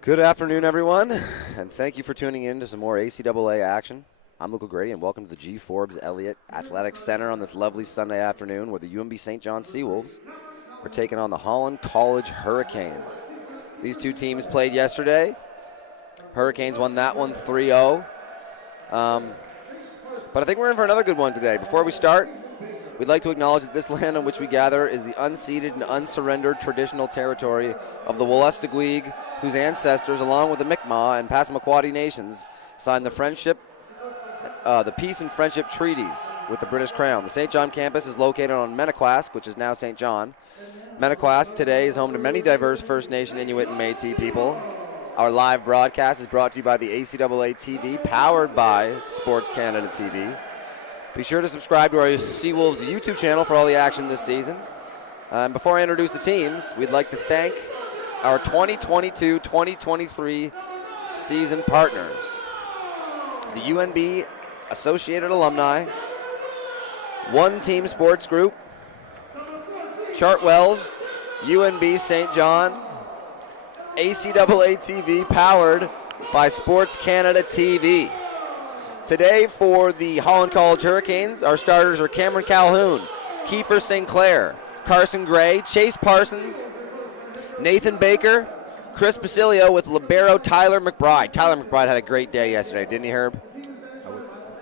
Good afternoon, everyone, and thank you for tuning in to some more ACAA action. I'm Luke O'Grady, and welcome to the G. Forbes Elliott Athletics Center on this lovely Sunday afternoon where the UNB St. John Seawolves are taking on the Holland College Hurricanes. These two teams played yesterday. Hurricanes won that one 3-0. But I think we're in for another good one today. Before we start, we'd like to acknowledge that this land on which we gather is the unceded and unsurrendered traditional territory of the Wolastoqiyik, whose ancestors, along with the Mi'kmaq and Passamaquoddy nations, signed the peace and friendship treaties with the British Crown. The St. John campus is located on Menaquask, which is now St. John. Menaquask today is home to many diverse First Nation, Inuit, and Métis people. Our live broadcast is brought to you by the ACAA TV, powered by Sports Canada TV. Be sure to subscribe to our Seawolves YouTube channel for all the action this season. Before I introduce the teams, we'd like to thank our 2022-2023 season partners, the UNB Associated Alumni, One Team Sports Group, Chartwell's, UNB St. John, ACAA TV, powered by Sports Canada TV. Today for the Holland College Hurricanes, our starters are Cameron Calhoun, Kiefer Sinclair, Carson Gray, Chase Parsons, Nathan Baker, Chris Basilio with libero Tyler McBride. Tyler McBride had a great day yesterday, didn't he, Herb?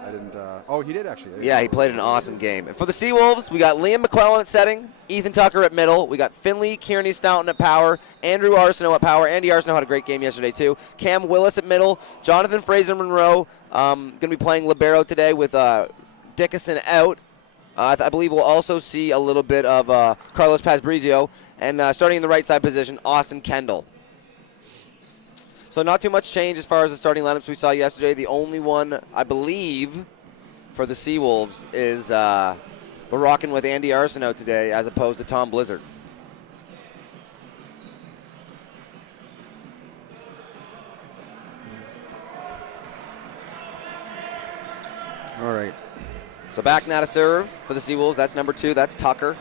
I didn't. Oh, he did actually. Yeah, he played an awesome game. And for the Seawolves, we got Liam McClellan at setting, Ethan Tucker at middle. We got Finley Kearney Staunton at power, Andrew Arsenault at power. Andy Arsenault had a great game yesterday, too. Cam Willis at middle, Jonathan Fraser-Monroe going to be playing libero today with Dickinson out. I believe we'll also see a little bit of Carlos Paz-Brizio. And starting in the right side position, Austin Kendall. So not too much change as far as the starting lineups we saw yesterday. The only one, I believe, for the Seawolves is we're rocking with Andy Arsenault today as opposed to Tom Blizzard. All right. So back now to serve for the Seawolves. That's number 2. That's Tucker.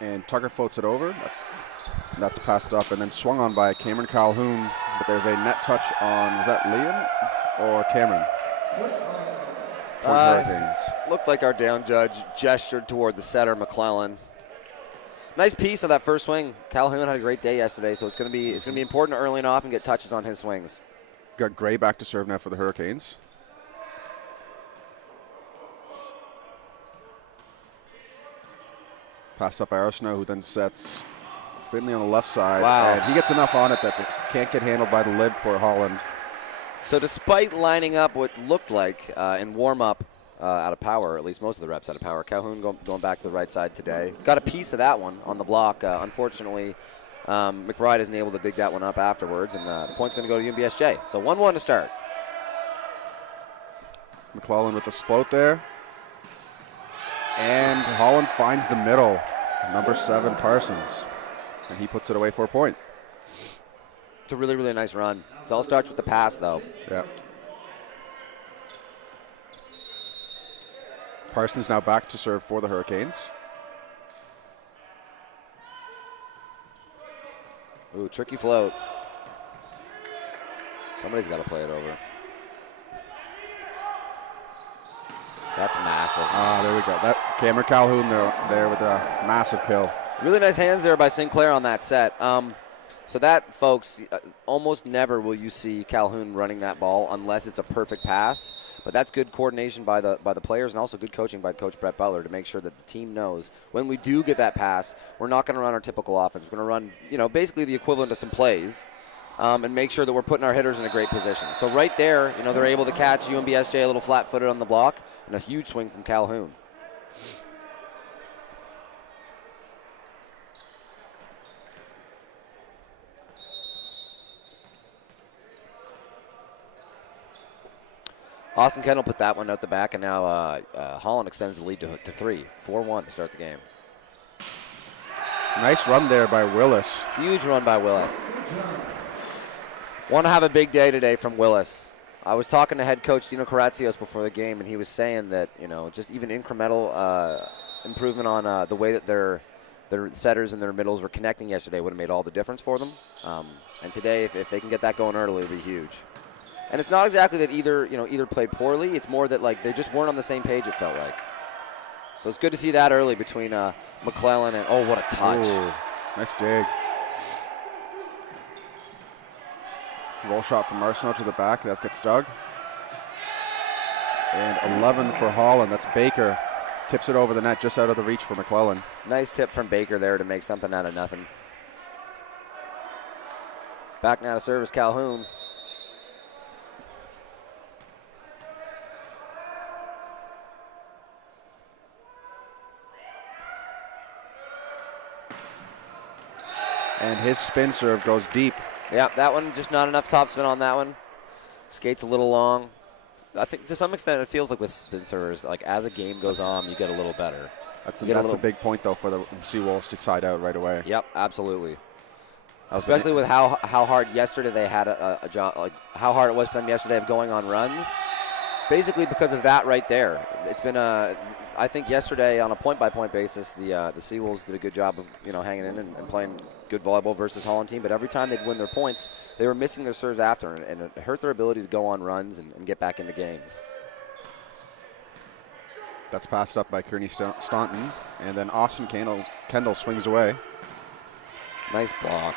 And Tucker floats it over. That's passed up and then swung on by Cameron Calhoun. But there's a net touch on, was that Liam or Cameron? Hurricanes. Looked like our down judge gestured toward the setter, McClellan. Nice piece of that first swing. Calhoun had a great day yesterday, so it's going to be important early and often get touches on his swings. Got Gray back to serve now for the Hurricanes. Pass up Arsenault, who then sets Finley on the left side. Wow. And he gets enough on it that it can't get handled by the lib for Holland. So despite lining up what looked like in warm-up out of power, at least most of the reps out of power, Calhoun going back to the right side today. Got a piece of that one on the block. Unfortunately, McBride isn't able to dig that one up afterwards, and the point's going to go to UNBSJ. So 1-1 to start. McClellan with the float there. And Holland finds the middle, number 7, Parsons. And he puts it away for a point. It's a really, really nice run. It all starts with the pass, though. Yeah. Parsons now back to serve for the Hurricanes. Ooh, tricky float. Somebody's got to play it over. That's massive. There we go. That Cameron Calhoun there with a massive kill. Really nice hands there by Sinclair on that set. So that, folks, almost never will you see Calhoun running that ball unless it's a perfect pass. But that's good coordination by the players and also good coaching by Coach Brett Butler to make sure that the team knows when we do get that pass, we're not going to run our typical offense. We're going to run, basically the equivalent of some plays and make sure that we're putting our hitters in a great position. So right there, they're able to catch UNBSJ a little flat-footed on the block and a huge swing from Calhoun. Austin Kendall put that one out the back, and now Holland extends the lead to 3. 4-1 to start the game. Nice run there by Willis. Huge run by Willis. Want to have a big day today from Willis. I was talking to head coach Dino Karatsios before the game, and he was saying that, just even incremental improvement on the way that their setters and their middles were connecting yesterday would have made all the difference for them. And today, if they can get that going early, it'll be huge. And it's not exactly that either played poorly. It's more that they just weren't on the same page, it felt like. So it's good to see that early between McClellan and, oh, what a touch. Ooh, nice dig. Roll shot from Arsenault to the back. That gets dug. And 11 for Holland. That's Baker. Tips it over the net just out of the reach for McClellan. Nice tip from Baker there to make something out of nothing. Back now to service Calhoun. And his spin serve goes deep. Yeah, that one, just not enough topspin on that one. Skates a little long. I think to some extent it feels like with spin servers, as a game goes on, you get a little better. That's a big point, though, for the Seawolves to side out right away. Yep, absolutely. Especially with how hard yesterday they had a job, how hard it was for them yesterday of going on runs. Basically because of that right there. It's been I think yesterday on a point-by-point basis, the Seawolves did a good job of hanging in and playing good volleyball versus Holland team. But every time they'd win their points, they were missing their serves after, and it hurt their ability to go on runs and get back into games. That's passed up by Kearney Staunton, and then Austin Kendall swings away. Nice block.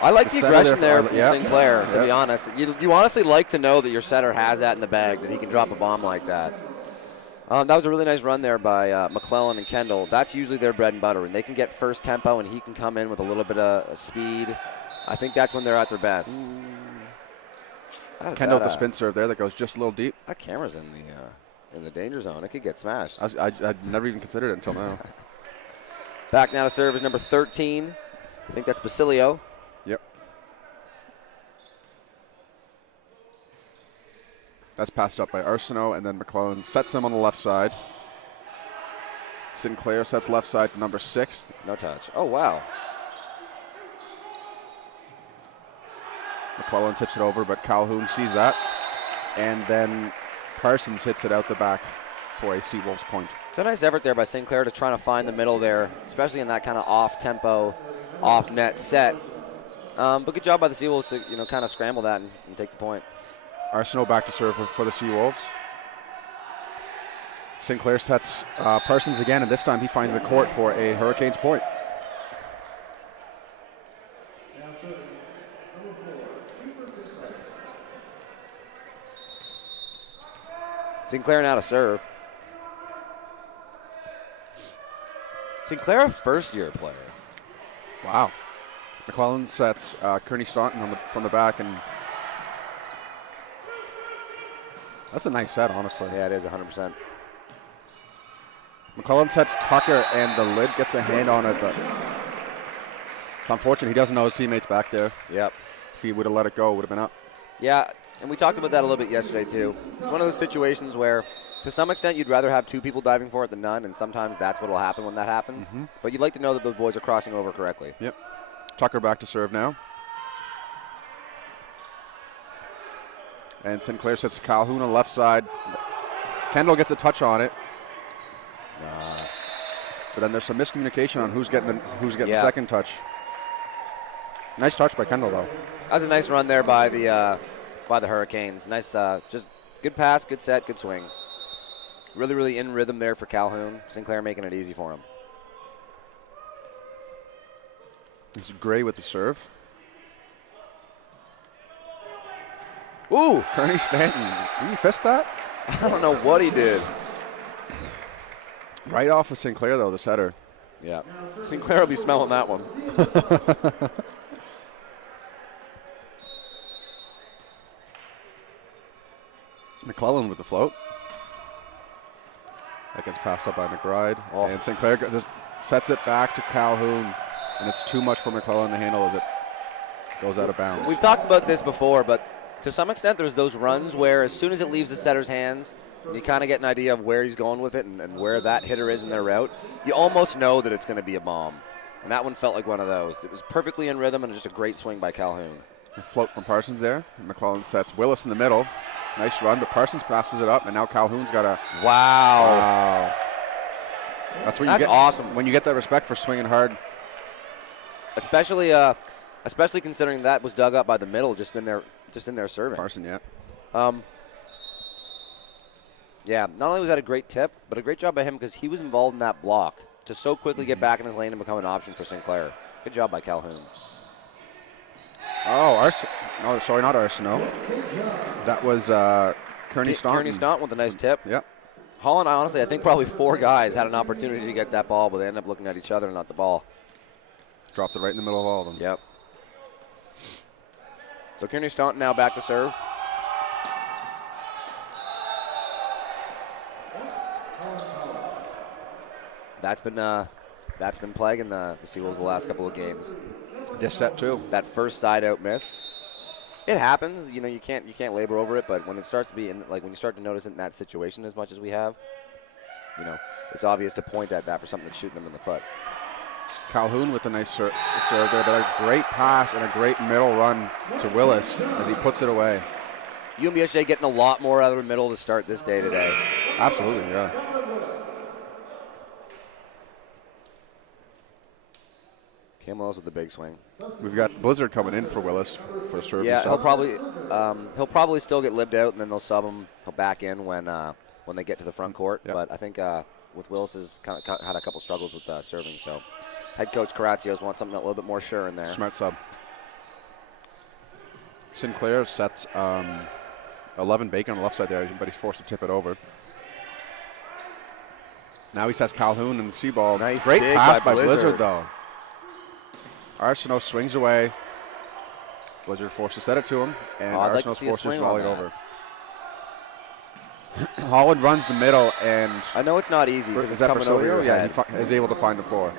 I like the aggression there from Sinclair, to be honest. You honestly like to know that your setter has that in the bag, that he can drop a bomb like that. That was a really nice run there by McClellan and Kendall. That's usually their bread and butter. When they can get first tempo and he can come in with a little bit of speed, I think that's when they're at their best. Kendall with the spin serve there that goes just a little deep. That camera's in the danger zone. It could get smashed. I'd never even considered it until now. Back now to serve is number 13. I think that's Basilio. Yep. That's passed up by Arsenault, and then McClellan sets him on the left side. Sinclair sets left side to number 6. No touch. Oh, wow. McClellan tips it over, but Calhoun sees that. And then Parsons hits it out the back for a Seawolves point. It's a nice effort there by Sinclair to trying to find the middle there, especially in that kind of off-tempo, off-net set. But good job by the Seawolves to kind of scramble that and take the point. Arsenault back to serve for the Seawolves. Sinclair sets Parsons again, and this time he finds the court for a Hurricanes point. Sinclair now to serve. Sinclair, a first-year player. Wow. McClellan sets Kearney Staunton from the back, and that's a nice set, honestly. Yeah, it is 100%. McClellan sets Tucker, and the lid gets a hand on it, but unfortunately, he doesn't know his teammate's back there. Yep. If he would have let it go, it would have been up. Yeah, and we talked about that a little bit yesterday, too. It's one of those situations where, to some extent, you'd rather have 2 people diving for it than none, and sometimes that's what will happen when that happens. Mm-hmm. But you'd like to know that those boys are crossing over correctly. Yep. Tucker back to serve now. And Sinclair sets Calhoun on the left side. Kendall gets a touch on it. But then there's some miscommunication on who's getting the second touch. Nice touch by Kendall, though. That was a nice run there by the Hurricanes. Nice, just good pass, good set, good swing. Really, really in rhythm there for Calhoun. Sinclair making it easy for him. This is Gray with the serve. Ooh! Kearney Stanton. Did he fist that? I don't know what he did. Right off of Sinclair, though, the setter. Yeah. Sinclair will be smelling that one. McClellan with the float. That gets passed up by McBride. Oh. And Sinclair just sets it back to Calhoun. And it's too much for McClellan to handle as it goes out of bounds. We've talked about this before, but To some extent, there's those runs where as soon as it leaves the setter's hands, you kind of get an idea of where he's going with it and where that hitter is in their route. You almost know that it's going to be a bomb. And that one felt like one of those. It was perfectly in rhythm and just a great swing by Calhoun. A float from Parsons there. McClellan sets Willis in the middle. Nice run, but Parsons passes it up, and now Calhoun's got a... Wow. That's what you get. Awesome. When you get that respect for swinging hard. Especially considering that was dug up by the middle, just in there serving. Parson, yeah. Yeah, not only was that a great tip, but a great job by him because he was involved in that block to so quickly get back in his lane and become an option for Sinclair. Good job by Calhoun. Oh, sorry, not Arsenault. That was Kearney Staunton. Kearney Staunton with a nice tip. Yep. Holland, honestly, I think probably 4 guys had an opportunity to get that ball, but they ended up looking at each other and not the ball. Dropped it right in the middle of all of them. Yep. So Kearney Staunton now back to serve. That's been plaguing the Seawolves the last couple of games. This set too. That first side out miss. It happens. You know, you can't labor over it, but when it starts to be when you start to notice it in that situation as much as we have, you know, it's obvious to point at that for something that's shooting them in the foot. Calhoun with a nice serve there, but a great pass and a great middle run to Willis as he puts it away. UNBSJ getting a lot more out of the middle to start this day today. Absolutely, yeah. Cam Willis with the big swing. We've got Blizzard coming in for Willis for a serve. Yeah, he'll probably still get libbed out, and then they'll sub him. He'll back in when they get to the front court. Yep. But I think with Willis has kind of had a couple struggles with serving, so head coach Carazios wants something a little bit more sure in there. Smart sub. Sinclair sets 11 Bacon on the left side there, but he's forced to tip it over. Now he sets Calhoun in the C ball. Nice Great pass by Blizzard Blizzard though. Arsenault swings away. Blizzard forced to set it to him, and Arsenault's forced to volley it over. Holland runs the middle, and I know it's not easy because it's coming over your head. He is able to find the floor.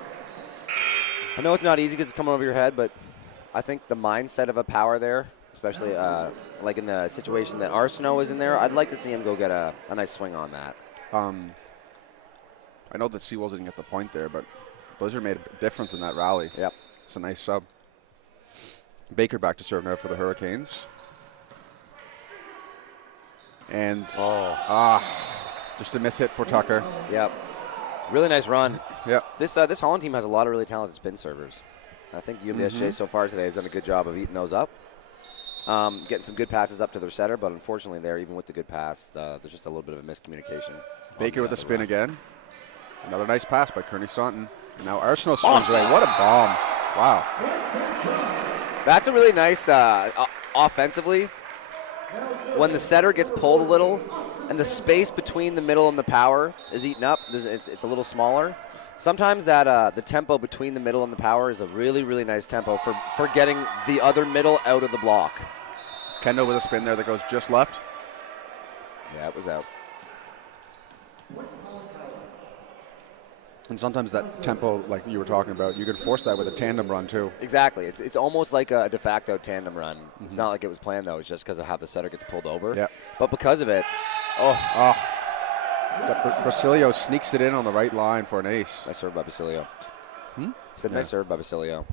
I know it's not easy because it's coming over your head, but I think the mindset of a power there, especially like in the situation that Arsenault is in there, I'd like to see him go get a nice swing on that. I know that Seawolves didn't get the point there, but Blizzard made a difference in that rally. Yep. It's a nice sub. Baker back to serve now for the Hurricanes. And just a miss hit for Tucker. Yep. Really nice run. Yep. This Holland team has a lot of really talented spin servers. I think UNBSJ so far today has done a good job of eating those up. Getting some good passes up to their setter, but unfortunately there, even with the good pass, there's just a little bit of a miscommunication. Baker with a spin again. Another nice pass by Kearney Staunton. And now Arsenault swings away. What a bomb. Wow. That's a really nice offensively. When the setter gets pulled a little and the space between the middle and the power is eaten up, it's a little smaller. Sometimes that the tempo between the middle and the power is a really, really nice tempo for getting the other middle out of the block. Kendo with a spin there that goes just left. Yeah, it was out. And sometimes that tempo, like you were talking about, you can force that with a tandem run too. Exactly. It's almost like a de facto tandem run. It's not like it was planned, though. It's just because of how the setter gets pulled over. Yeah. But because of it, Basilio sneaks it in on the right line for an ace. Nice serve by Basilio. Said nice serve by Basilio.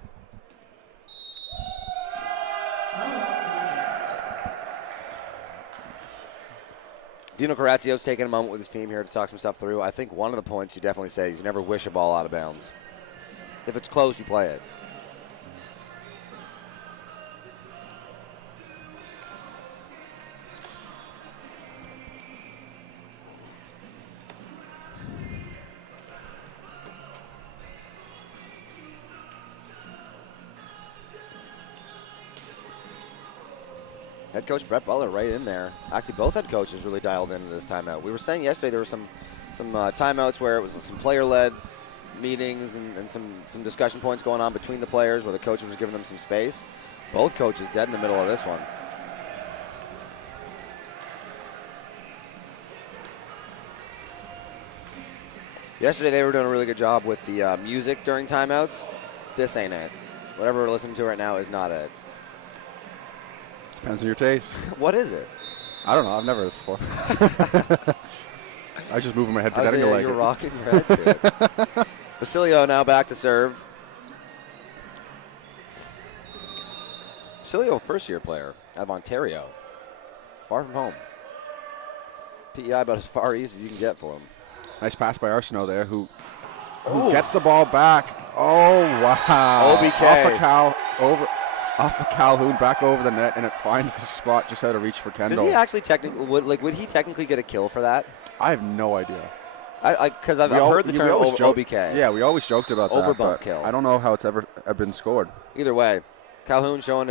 Dino Carazios taking a moment with his team here to talk some stuff through. I think one of the points you definitely say is you never wish a ball out of bounds. If it's close, you play it. Head coach Brett Butler right in there. Actually, both head coaches really dialed into this timeout. We were saying yesterday there were some timeouts where it was some player-led meetings and some discussion points going on between the players where the coach was giving them some space. Both coaches dead in the middle of this one. Yesterday they were doing a really good job with the music during timeouts. This ain't it. Whatever we're listening to right now is not it. Depends on your taste. What is it? I don't know. I've never heard this before. I was just moving my head pretending to like you're it. rocking your head to it. Basilio now back to serve. Basilio, first-year player out of Ontario. Far from home. PEI about as far east as you can get for him. Nice pass by Arsenault there, who gets the ball back. Oh, wow. OBK. Off of Calhoun, back over the net, and it finds the spot just out of reach for Kendall. Does he actually would he technically get a kill for that? I have no idea. Because I've heard the term OBK. Yeah, we always joked about that. Overbump kill. I don't know how it's ever been scored. Either way, Calhoun showing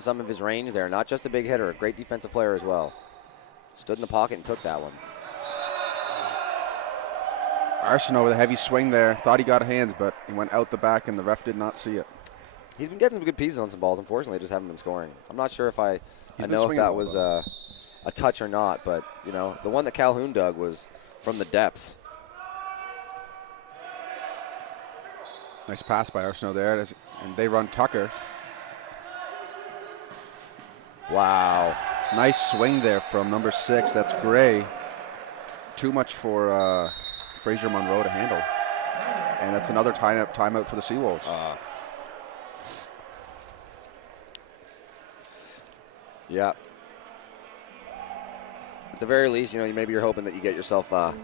some of his range there. Not just a big hitter, a great defensive player as well. Stood in the pocket and took that one. Arsenault with a heavy swing there. Thought he got hands, but he went out the back, and the ref did not see it. He's been getting some good pieces on some balls. Unfortunately, just haven't been scoring. I'm not sure if I know if that was a touch or not, but you know, the one that Calhoun dug was from the depths. Nice pass by Arsenault there, and they run Tucker. Wow. Nice swing there from number 6. That's Gray. Too much for Fraser Monroe to handle. And that's another timeout for the Seawolves. Yeah. At the very least, you know, maybe you're hoping that you get yourself a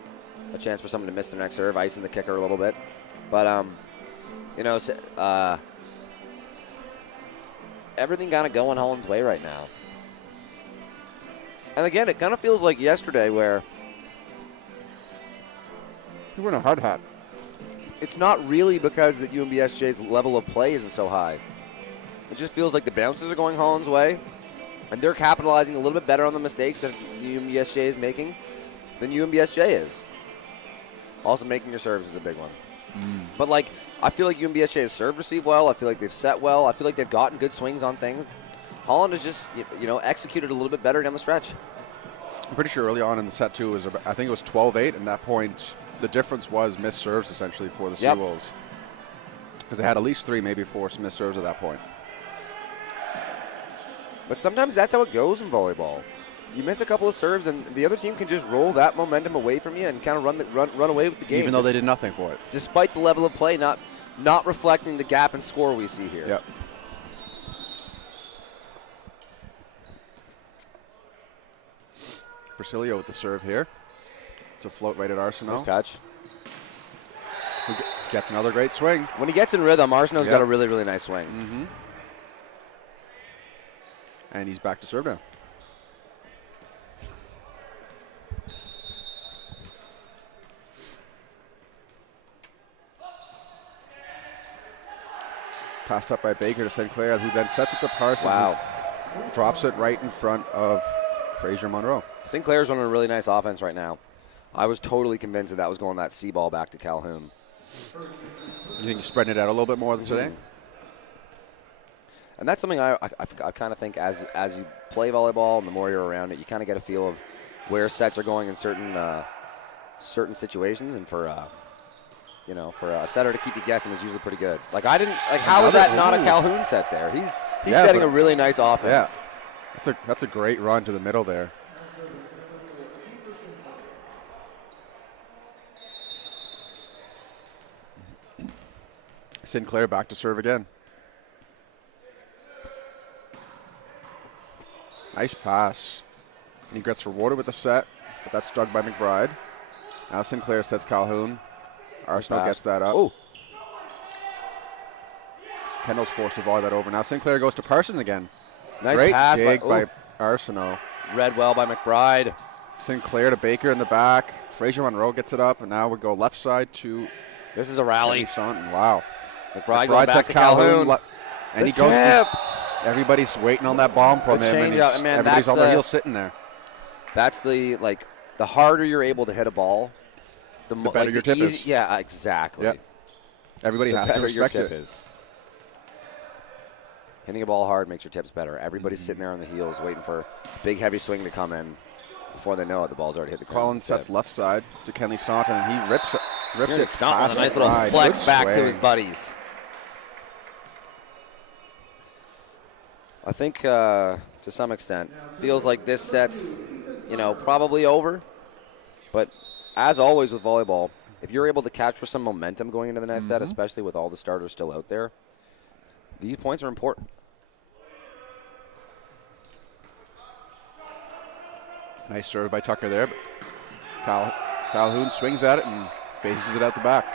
chance for someone to miss their next serve, icing the kicker a little bit. But, you know, everything kind of going Holland's way right now. And again, it kind of feels like yesterday where you were in a hard hat. It's not really because that UNBSJ's level of play isn't so high. It just feels like the bounces are going Holland's way, and they're capitalizing a little bit better on the mistakes that UNBSJ is making than UNBSJ is. Also, making your serves is a big one. But, like, I feel like UNBSJ has served receive well. I feel like they've set well. I feel like they've gotten good swings on things. Holland has just, you know, executed a little bit better down the stretch. I'm pretty sure early on in the set, too, I think it was 12-8, and at that point, the difference was missed serves, essentially, for the Seawolves. Because they had at least 3, maybe 4 missed serves at that point. But sometimes that's how it goes in volleyball. You miss a couple of serves, and the other team can just roll that momentum away from you and kind of run away with the game. Even though they did nothing for it. Despite the level of play not reflecting the gap in score we see here. Yep. Basilio with the serve here. It's a float right at Arsenault. Nice touch. Who gets another great swing. When he gets in rhythm, Arsenault's got a really, really nice swing. And he's back to serve now. Passed up by Baker to Sinclair, who then sets it to Parson. Wow. Drops it right in front of Fraser Monroe. Sinclair's running a really nice offense right now. I was totally convinced that was going that C ball back to Calhoun. You think you're spreading it out a little bit more than today? And that's something I kind of think as you play volleyball and the more you're around it, you kind of get a feel of where sets are going in certain situations. And for a setter to keep you guessing is usually pretty good. Like how is that not a Calhoun set there? He's setting a really nice offense. Yeah, that's a great run to the middle there. Sinclair back to serve again. Nice pass. And he gets rewarded with the set, but that's dug by McBride. Now Sinclair sets Calhoun. Arsenault gets that up. Oh. Kendall's forced to volley that over. Now Sinclair goes to Parson again. Nice Great pass dig by Arsenault. Read well by McBride. Sinclair to Baker in the back. Fraser Monroe gets it up, and now we go left side to. This is a rally. Wow. McBride going back to Calhoun. And he goes. Everybody's waiting on that bomb from him. And everybody's on their heels sitting there. That's the harder you're able to hit a ball, the better your tip is. Yeah, exactly. Yep. Everybody has to respect it. Hitting a ball hard makes your tips better. Everybody's sitting there on the heels waiting for a big, heavy swing to come in. Before they know it, the ball's already hit the ground. Collins sets left side to Kenley Staunton, and he rips it. Staunton, a nice little flex back to his buddies. I think to some extent. Feels like this set's, probably over. But as always with volleyball, if you're able to capture some momentum going into the next set, especially with all the starters still out there, these points are important. Nice serve by Tucker there. But Calhoun swings at it and faces it out the back.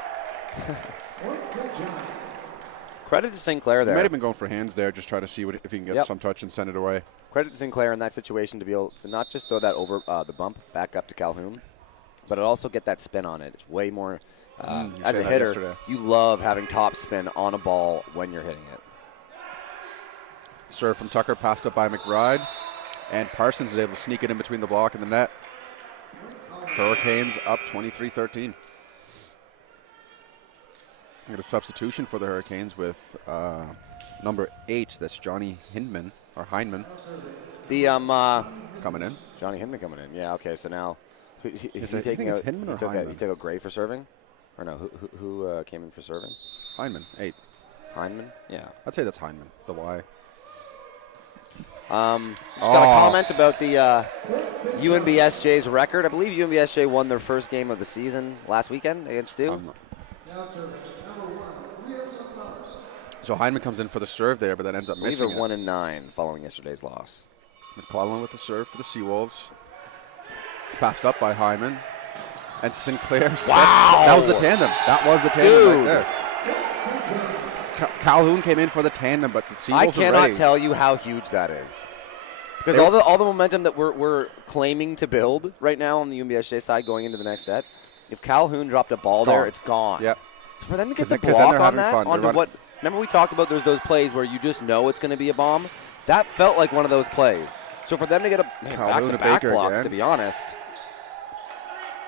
Credit to Sinclair there. He might have been going for hands there, just trying to see if he can get some touch and send it away. Credit to Sinclair in that situation to be able to not just throw that over the bump back up to Calhoun, but also get that spin on it. It's way more, as a hitter, you love having top spin on a ball when you're hitting it. Serve from Tucker, passed up by McBride. And Parsons is able to sneak it in between the block and the net. Hurricanes up 23-13. We got a substitution for the Hurricanes with number 8. That's Johnny Hindman, or Hindman. Coming in. Johnny Hindman coming in. Yeah, okay, so now is he taking out Hindman or Hindman? He took out Gray for serving? Or no, who came in for serving? Hindman, 8. Hindman? Yeah. I'd say that's Hindman, the Y. Just got a comment about the UNBSJ's record. I believe UNBSJ won their first game of the season last weekend against Stu. So Hyndman comes in for the serve there, but then ends up missing it. 1-9 following yesterday's loss. McClellan with the serve for the Seawolves. Passed up by Hyndman. And Sinclair sets. That was the tandem. That was the tandem right there. Calhoun came in for the tandem, but the Seawolves I cannot tell you how huge that is. Because all the momentum that we're claiming to build right now on the UNBSJ side going into the next set, if Calhoun dropped a ball there, it's gone. Yep. For them to get the block on that, onto what? Remember we talked about there's those plays where you just know it's going to be a bomb? That felt like one of those plays. So for them to get a back-to-back blocks, again. To be honest,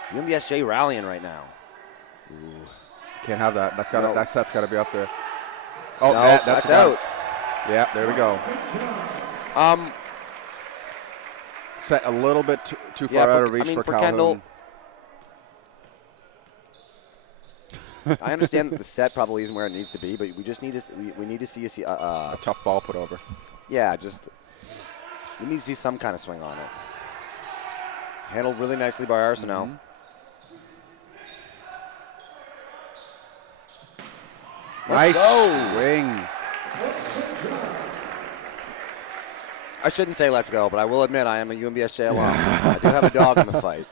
UNBSJ rallying right now. Ooh. Can't have that. That's got to be up there. Oh, no, that's out. Yeah, there we go. Set a little bit too far out of reach for Calhoun. Kendall, I understand that the set probably isn't where it needs to be, but we just need to we need to see a tough ball put over. Yeah, we need to see some kind of swing on it. Handled really nicely by Arsenault. Nice swing. I shouldn't say let's go, but I will admit I am a UNBSJ alum. I do have a dog in the fight.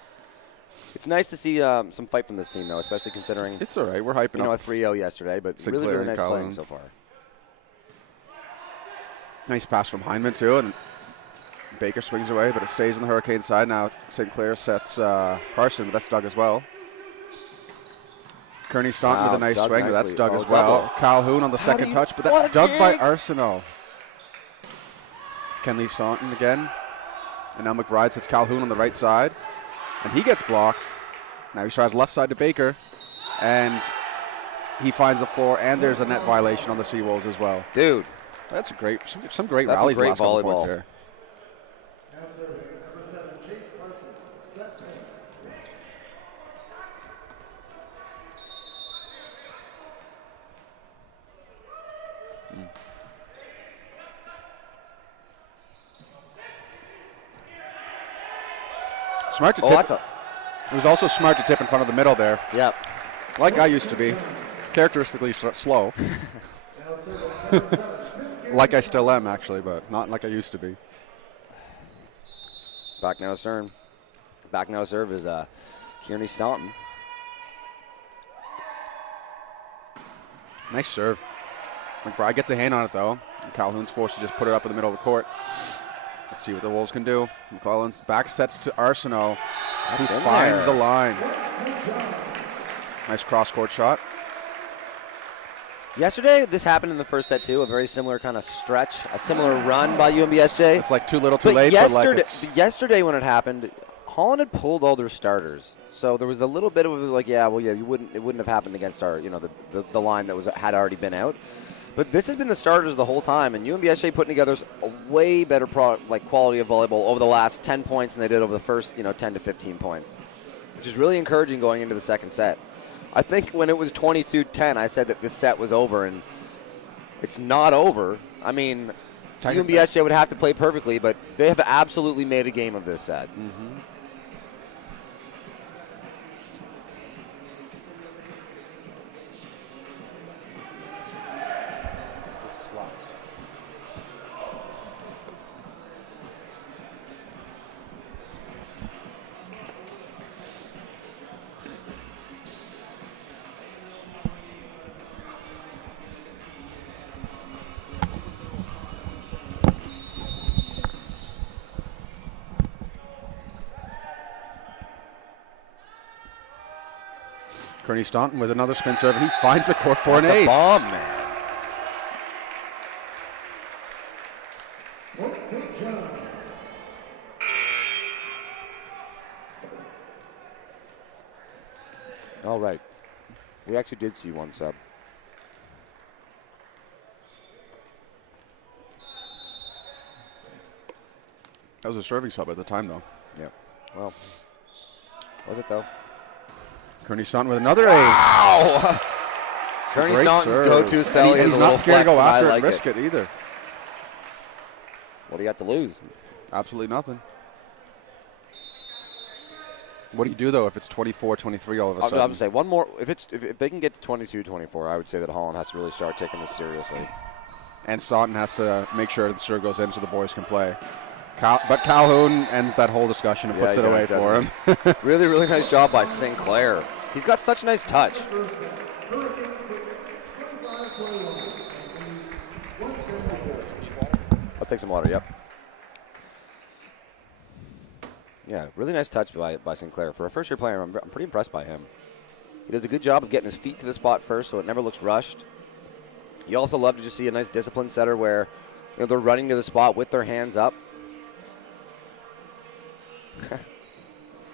It's nice to see some fight from this team, though, especially considering it's all right. We're hyping up. A 3-0 yesterday, but Sinclair really nice playing so far. Nice pass from Hyndman, too, and Baker swings away, but it stays on the Hurricane side. Now Sinclair sets Parson, but that's dug as well. Kearney Staunton with a nice swing, but that's dug as well. Double. Calhoun on the second touch, but that's dug by Arsenault. Kenley Staunton again. And now McBride sets Calhoun on the right side. And he gets blocked. Now he tries left side to Baker. And he finds the floor, and there's a net violation on the Seawolves as well. Dude. That's great. Some great rallies last couple points here. Smart to tip. It was also smart to tip in front of the middle there. Yep. Like I used to be. Characteristically slow. Like I still am, actually, but not like I used to be. Back now to serve. Back now to serve is Kearney Staunton. Nice serve. McBride gets a hand on it, though. And Calhoun's forced to just put it up in the middle of the court. Let's see what the Wolves can do. McClellan's back sets to Arsenault, who finds the line. Nice cross-court shot. Yesterday, this happened in the first set, too. A very similar kind of stretch, a similar run by UNBSJ. It's like too little, too late. Yesterday when it happened, Holland had pulled all their starters. So there was a little bit of like, it wouldn't have happened against our, the line that had already been out. But this has been the starters the whole time, and UNBSJ putting together a way better quality of volleyball over the last 10 points than they did over the first 10 to 15 points, which is really encouraging going into the second set. I think when it was 22-10, I said that this set was over, and it's not over. I mean, UNBSJ would have to play perfectly, but they have absolutely made a game of this set. Kearney Staunton with another spin serve, and he finds the court for an ace. That's a bomb, man. All right. We actually did see one sub. That was a serving sub at the time, though. Yeah. Well, was it, though? Kearney Staunton with another ace. Wow! Kearney Staunton's go-to sell is he's not scared to go after it and risk it either. What do you got to lose? Absolutely nothing. What do you do, though, if it's 24-23 all of a sudden? I would say one more. If they can get to 22-24, I would say that Holland has to really start taking this seriously. And Staunton has to make sure the serve goes in so the boys can play. But Calhoun ends that whole discussion and puts it away for him. Really, really nice job by Sinclair. He's got such a nice touch. I'll take some water, yep. Yeah, really nice touch by Sinclair. For a first-year player, I'm pretty impressed by him. He does a good job of getting his feet to the spot first, so it never looks rushed. You also love to just see a nice disciplined setter where they're running to the spot with their hands up.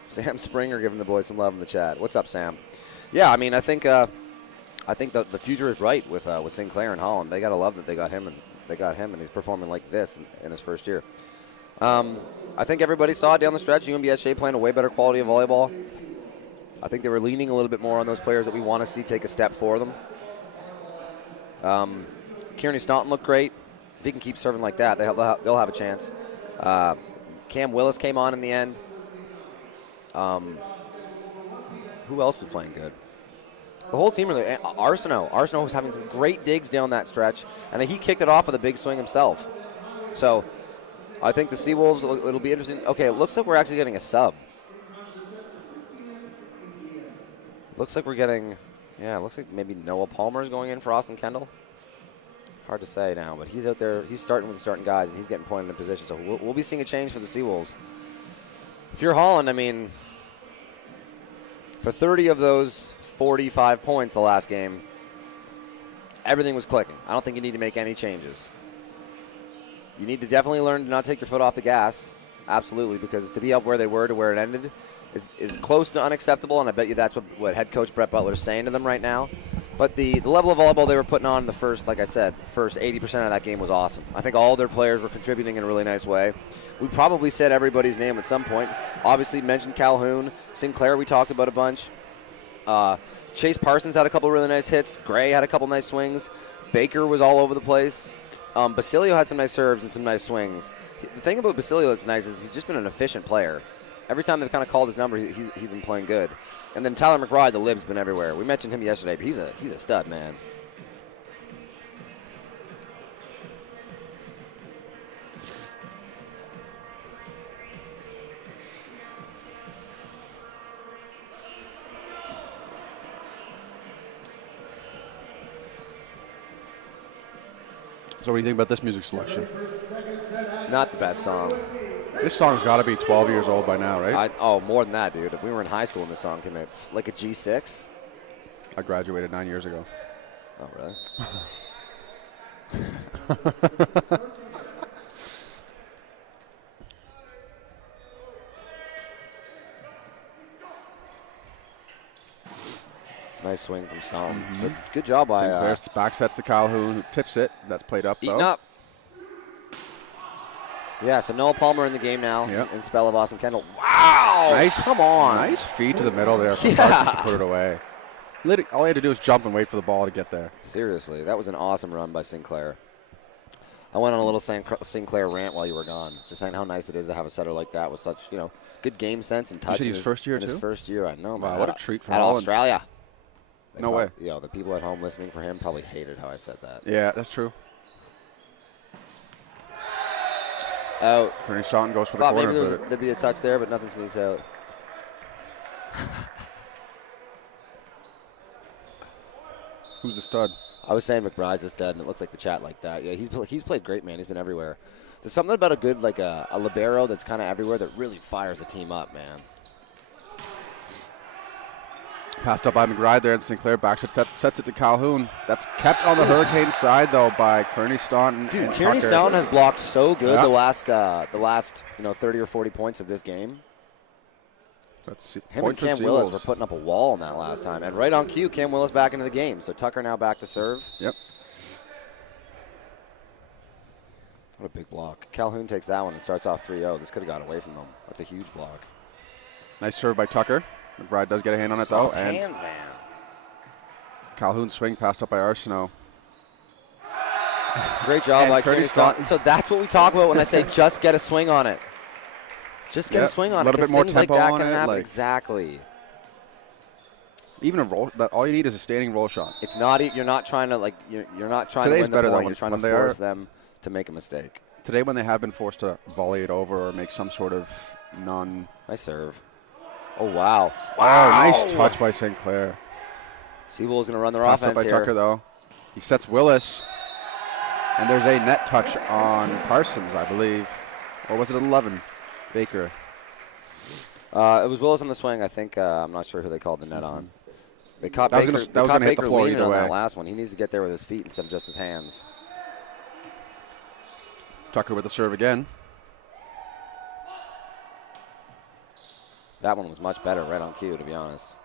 Sam Springer giving the boys some love in the chat. What's up, Sam? Yeah, I mean, I think the future is right with Sinclair and Holland. They gotta love that they got him and he's performing like this in his first year. I think everybody saw it down the stretch. UNBSJ playing a way better quality of volleyball. I think they were leaning a little bit more on those players that we want to see take a step for them. Kearney Staunton looked great. If he can keep serving like that, they'll have a chance. Cam Willis came on in the end. Who else was playing good? The whole team really. Arsenault was having some great digs down that stretch, and he kicked it off with a big swing himself. So I think the Seawolves, it'll be interesting. Okay, it looks like we're actually getting a sub. Looks like we're getting, it looks like maybe Noah Palmer is going in for Austin Kendall. Hard to say now, but he's out there. He's starting with the starting guys, and he's getting pointed in position. So we'll be seeing a change for the Seawolves. If you're Holland, I mean, for 30 of those 45 points the last game, everything was clicking. I don't think you need to make any changes. You need to definitely learn to not take your foot off the gas, absolutely, because to be up where they were to where it ended is close to unacceptable, and I bet you that's what head coach Brett Butler is saying to them right now. But the level of volleyball they were putting on in the first, like I said, first 80% of that game was awesome. I think all their players were contributing in a really nice way. We probably said everybody's name at some point. Obviously mentioned Calhoun. Sinclair we talked about a bunch. Chase Parsons had a couple really nice hits. Gray had a couple nice swings. Baker was all over the place. Basilio had some nice serves and some nice swings. The thing about Basilio that's nice is he's just been an efficient player. Every time they've kind of called his number, he's been playing good. And then Tyler McBride, the lib's been everywhere. We mentioned him yesterday, but he's a stud, man. So what do you think about this music selection? Not the best song. This song's got to be 12 years old by now, right? More than that, dude. If we were in high school and this song came out, like a G6. I graduated 9 years ago. Oh, really? Nice swing from Staunton. Mm-hmm. Good job by Sinclair. Back sets to Calhoun, who tips it. That's played up, though. Eaten up. Yeah, so Noah Palmer in the game now. Yep. In spell of Austin Kendall. Wow! Nice. Come on. Nice feed to the middle there from Parsons to put it away. All he had to do was jump and wait for the ball to get there. Seriously, that was an awesome run by Sinclair. I went on a little Sinclair rant while you were gone, just saying how nice it is to have a setter like that with such, good game sense and touch. You said he was first year, in too? His first year, I know. Wow, Man. what a treat for at Holland. Australia. No way. The people at home listening for him probably hated how I said that. Yeah, that's true. Out. Kearney Staunton goes for the Thought corner. maybe there'd be a touch there, but nothing sneaks out. Who's the stud? I was saying McBride's a stud, and it looks like the chat like that. Yeah, he's played great, man. He's been everywhere. There's something about a good, like a libero that's kind of everywhere that really fires a team up, man. Passed up by McBride there, and Sinclair backs it, sets it to Calhoun. That's kept on the Hurricane side, though, by Kearney Staunton. Dude, and Kearney Tucker. Staunton has blocked so good Yeah. the last 30 or 40 points of this game. Let's see. Him Point and for Cam Willis were Seawolves. putting up a wall on that last time. And right on cue, Cam Willis back into the game. So Tucker now back to serve. Yep. What a big block. Calhoun takes that one and starts off 3-0. This could have got away from them. That's a huge block. Nice serve by Tucker. McBride does get a hand on it, though. Soft And hands, man. Calhoun's swing passed up by Arsenault. Great job And by Kearney Kearney Staunton. So that's what we talk about when I say just get a swing on it. Just get a Yep, swing on it. a little bit 'cause more things tempo like that on can it, happen. like- Exactly. Even a roll. All you need is a standing roll shot. It's not. You're not trying to you're not trying Today's to win the better, though, point. when- You're trying when to they are- force them to make a mistake. Today, when they have been forced to volley it over or make some sort of Nice serve. Oh wow! Wow, nice touch by St. Clair. Seawolves gonna run their Passed up offense by here. Tucker, though. He sets Willis. And there's a net touch on Parsons, I believe. Or was it 11? Baker. It was Willis on the swing. I think I'm not sure who they called the net on. They caught That was Baker. gonna- They that was caught gonna hit the Baker floor leaning either on that way. last one. He needs to get there with his feet instead of just his hands. Tucker with the serve again. That one was much better, right on cue, to be honest.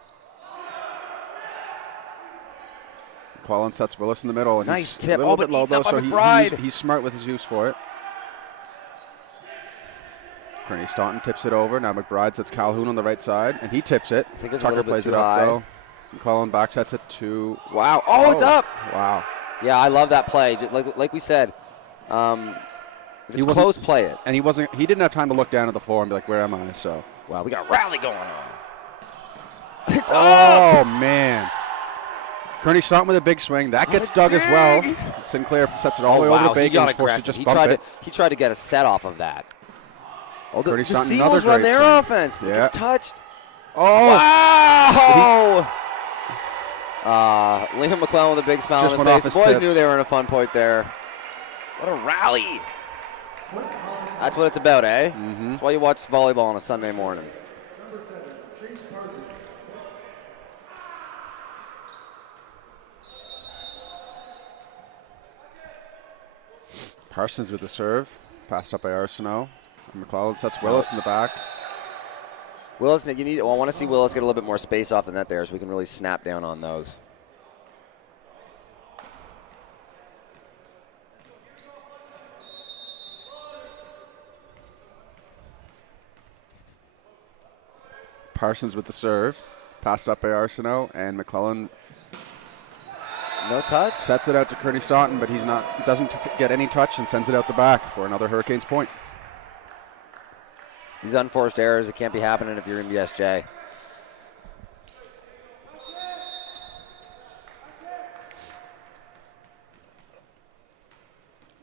McClellan sets Willis in the middle. And Nice he's tip. a little Oh, bit but low, eaten though, up by so McBride. he's smart with his use for it. Kearney Staunton tips it over. Now McBride sets Calhoun on the right side, and he tips it. I think it's a Tucker little bit plays too it up, high. though. McClellan back sets it to... Wow. Oh, it's up. Wow. Yeah, I love that play. Like we said, if it's close, play it. And he didn't have time to look down at the floor and be like, where am I? So. Wow, we got a rally going on. It's up. Oh, man. Kearney Staunton with a big swing. That gets dug as well. Sinclair sets it all the way over to Baker. He got He's forced to aggressive. just He bump tried it. he tried to get a set off of that. Oh, the Kearney Staunton, another Seals run great their swing. offense, but Yeah. gets touched. Oh! Wow! Liam McClellan with a big smile Just on went his off face. his The boys tip. knew they were in a fun point there. What a rally! That's what it's about, eh? Mm-hmm. That's why you watch volleyball on a Sunday morning. Parsons with the serve. Passed up by Arsenault. And McClellan sets Willis in the back. Willis, I want to see Willis get a little bit more space off the net there so we can really snap down on those. Parsons with the serve. Passed up by Arsenault. And McClellan No touch? sets it out to Kearney Staunton, but doesn't get any touch and sends it out the back for another Hurricanes point. These unforced errors, it can't be happening if you're in UNBSJ.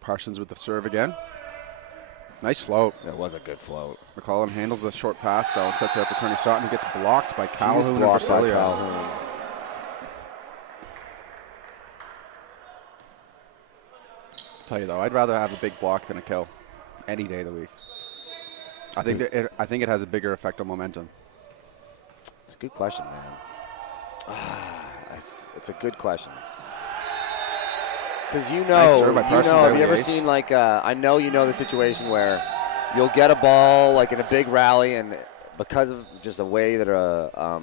Parsons with the serve again. Nice float. It was a good float. McClellan handles the short pass, though, and sets it out to Kearney Staunton. He gets blocked by He was Calhoun and blocked by Brasilia. Calhoun. Tell you, though, I'd rather have a big block than a kill any day of the week. I think it has a bigger effect on momentum. It's a good question, man. It's a good question. Because Nice serve by Parsons there have with you the ever ace. seen I know you know the situation where you'll get a ball like in a big rally, and because of just a way that a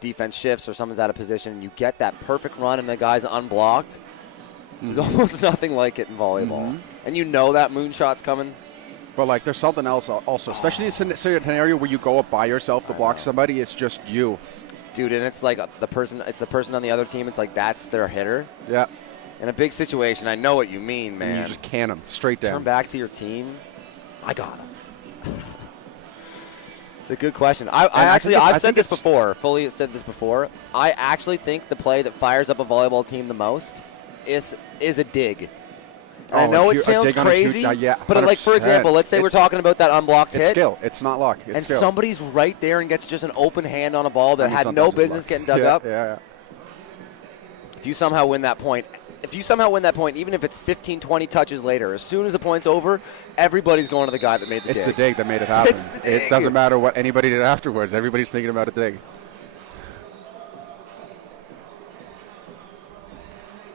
defense shifts or someone's out of position, you get that perfect run and the guy's unblocked. There's almost nothing like it in volleyball, and you know that moonshot's coming. But there's something else also, especially in a scenario where you go up by yourself to block somebody. It's just you. Dude, and it's like the person on the other team, it's like that's their hitter. Yeah. In a big situation, I know what you mean, man. And you just can him straight down. Turn back to your team. I got him. It's a good question. I've said this before. Fully said this before. I actually think the play that fires up a volleyball team the most is a dig. I know it sounds crazy, but like, for example, let's say we're talking about that unblocked hit. It's skill. It's not luck. It's skill. Somebody's right there and gets just an open hand on a ball that had no business getting dug up. Yeah. If you somehow win that point, even if it's 15, 20 touches later, as soon as the point's over, everybody's going to the guy that made the dig. It's the dig that made it happen. It doesn't matter what anybody did afterwards. Everybody's thinking about a dig.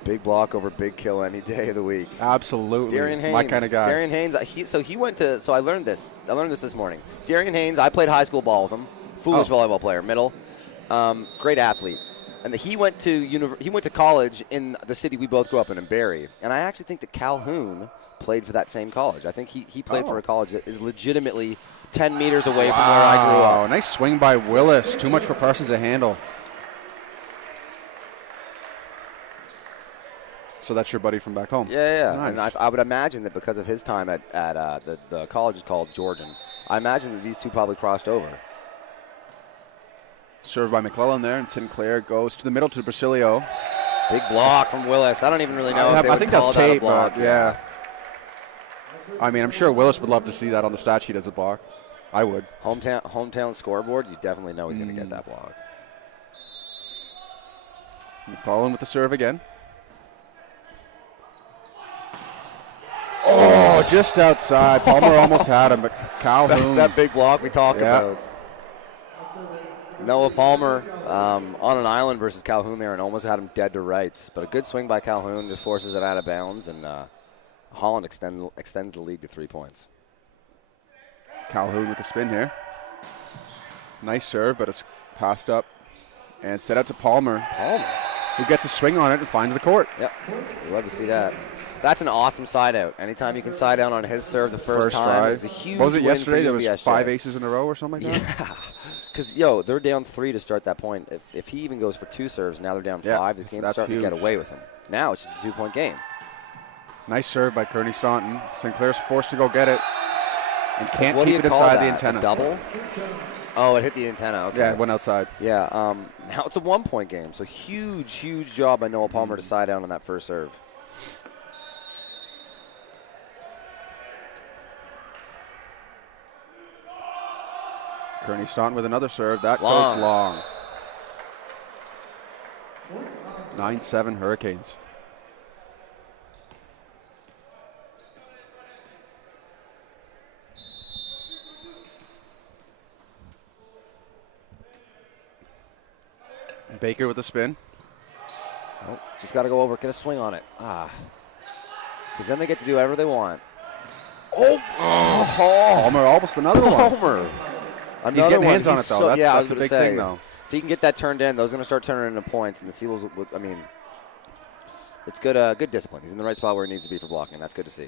Big block over big kill any day of the week. Absolutely. Darian Haynes. My kind of guy. Darian Haynes, I learned this morning. Darian Haynes, I played high school ball with him. Foolish volleyball player, middle. Great athlete. And he went to college in the city we both grew up in Barrie. And I actually think that Calhoun played for that same college. I think he played for a college that is legitimately 10 meters away from where I grew up. Nice swing by Willis. Too much for Parsons to handle. So that's your buddy from back home. Yeah. Nice. And I would imagine that because of his time at the college is called Georgian, I imagine that these two probably crossed over. Served by McClellan there, and Sinclair goes to the middle to Brasilio. Big block from Willis. I don't even really know if they I think that's tape, block. Yeah. I mean, I'm sure Willis would love to see that on the stat sheet as a block. I would. Hometown scoreboard, you definitely know he's going to get that block. McClellan with the serve again. Oh, just outside. Palmer almost had him, but Calhoun. That's that big block we talk about. Noah Palmer on an island versus Calhoun there and almost had him dead to rights. But a good swing by Calhoun just forces it out of bounds, and Holland extends the lead to 3 points. Calhoun with the spin here. Nice serve, but it's passed up and set out to Palmer. Who gets a swing on it and finds the court. Yep, we love to see that. That's an awesome side out. Anytime you can side out on his serve the first time is a huge win. Was it yesterday? For there was UNBSJ. 5 aces in a row or something like that? Yeah. Because, they're down 3 to start that point. If he even goes for 2 serves, now they're down 5. The team's starting to get away with him. Now it's just a 2-point game. Nice serve by Kearney Staunton. Sinclair's forced to go get it and can't keep it inside the antenna. A double? Oh, it hit the antenna. Okay. Yeah, it went outside. Yeah. Now it's a 1-point game. So huge job by Noah Palmer to side down on that first serve. Kearney Staunton with another serve. That goes long. 9-7 Hurricanes. Baker with the spin. Oh, just got to go over, get a swing on it. Because then they get to do whatever they want. Palmer almost another one. Palmer. He's getting hands on it, though. That's a big thing, though. If he can get that turned in, those are going to start turning into points, and the Seawolves, it's good discipline. He's in the right spot where he needs to be for blocking. That's good to see.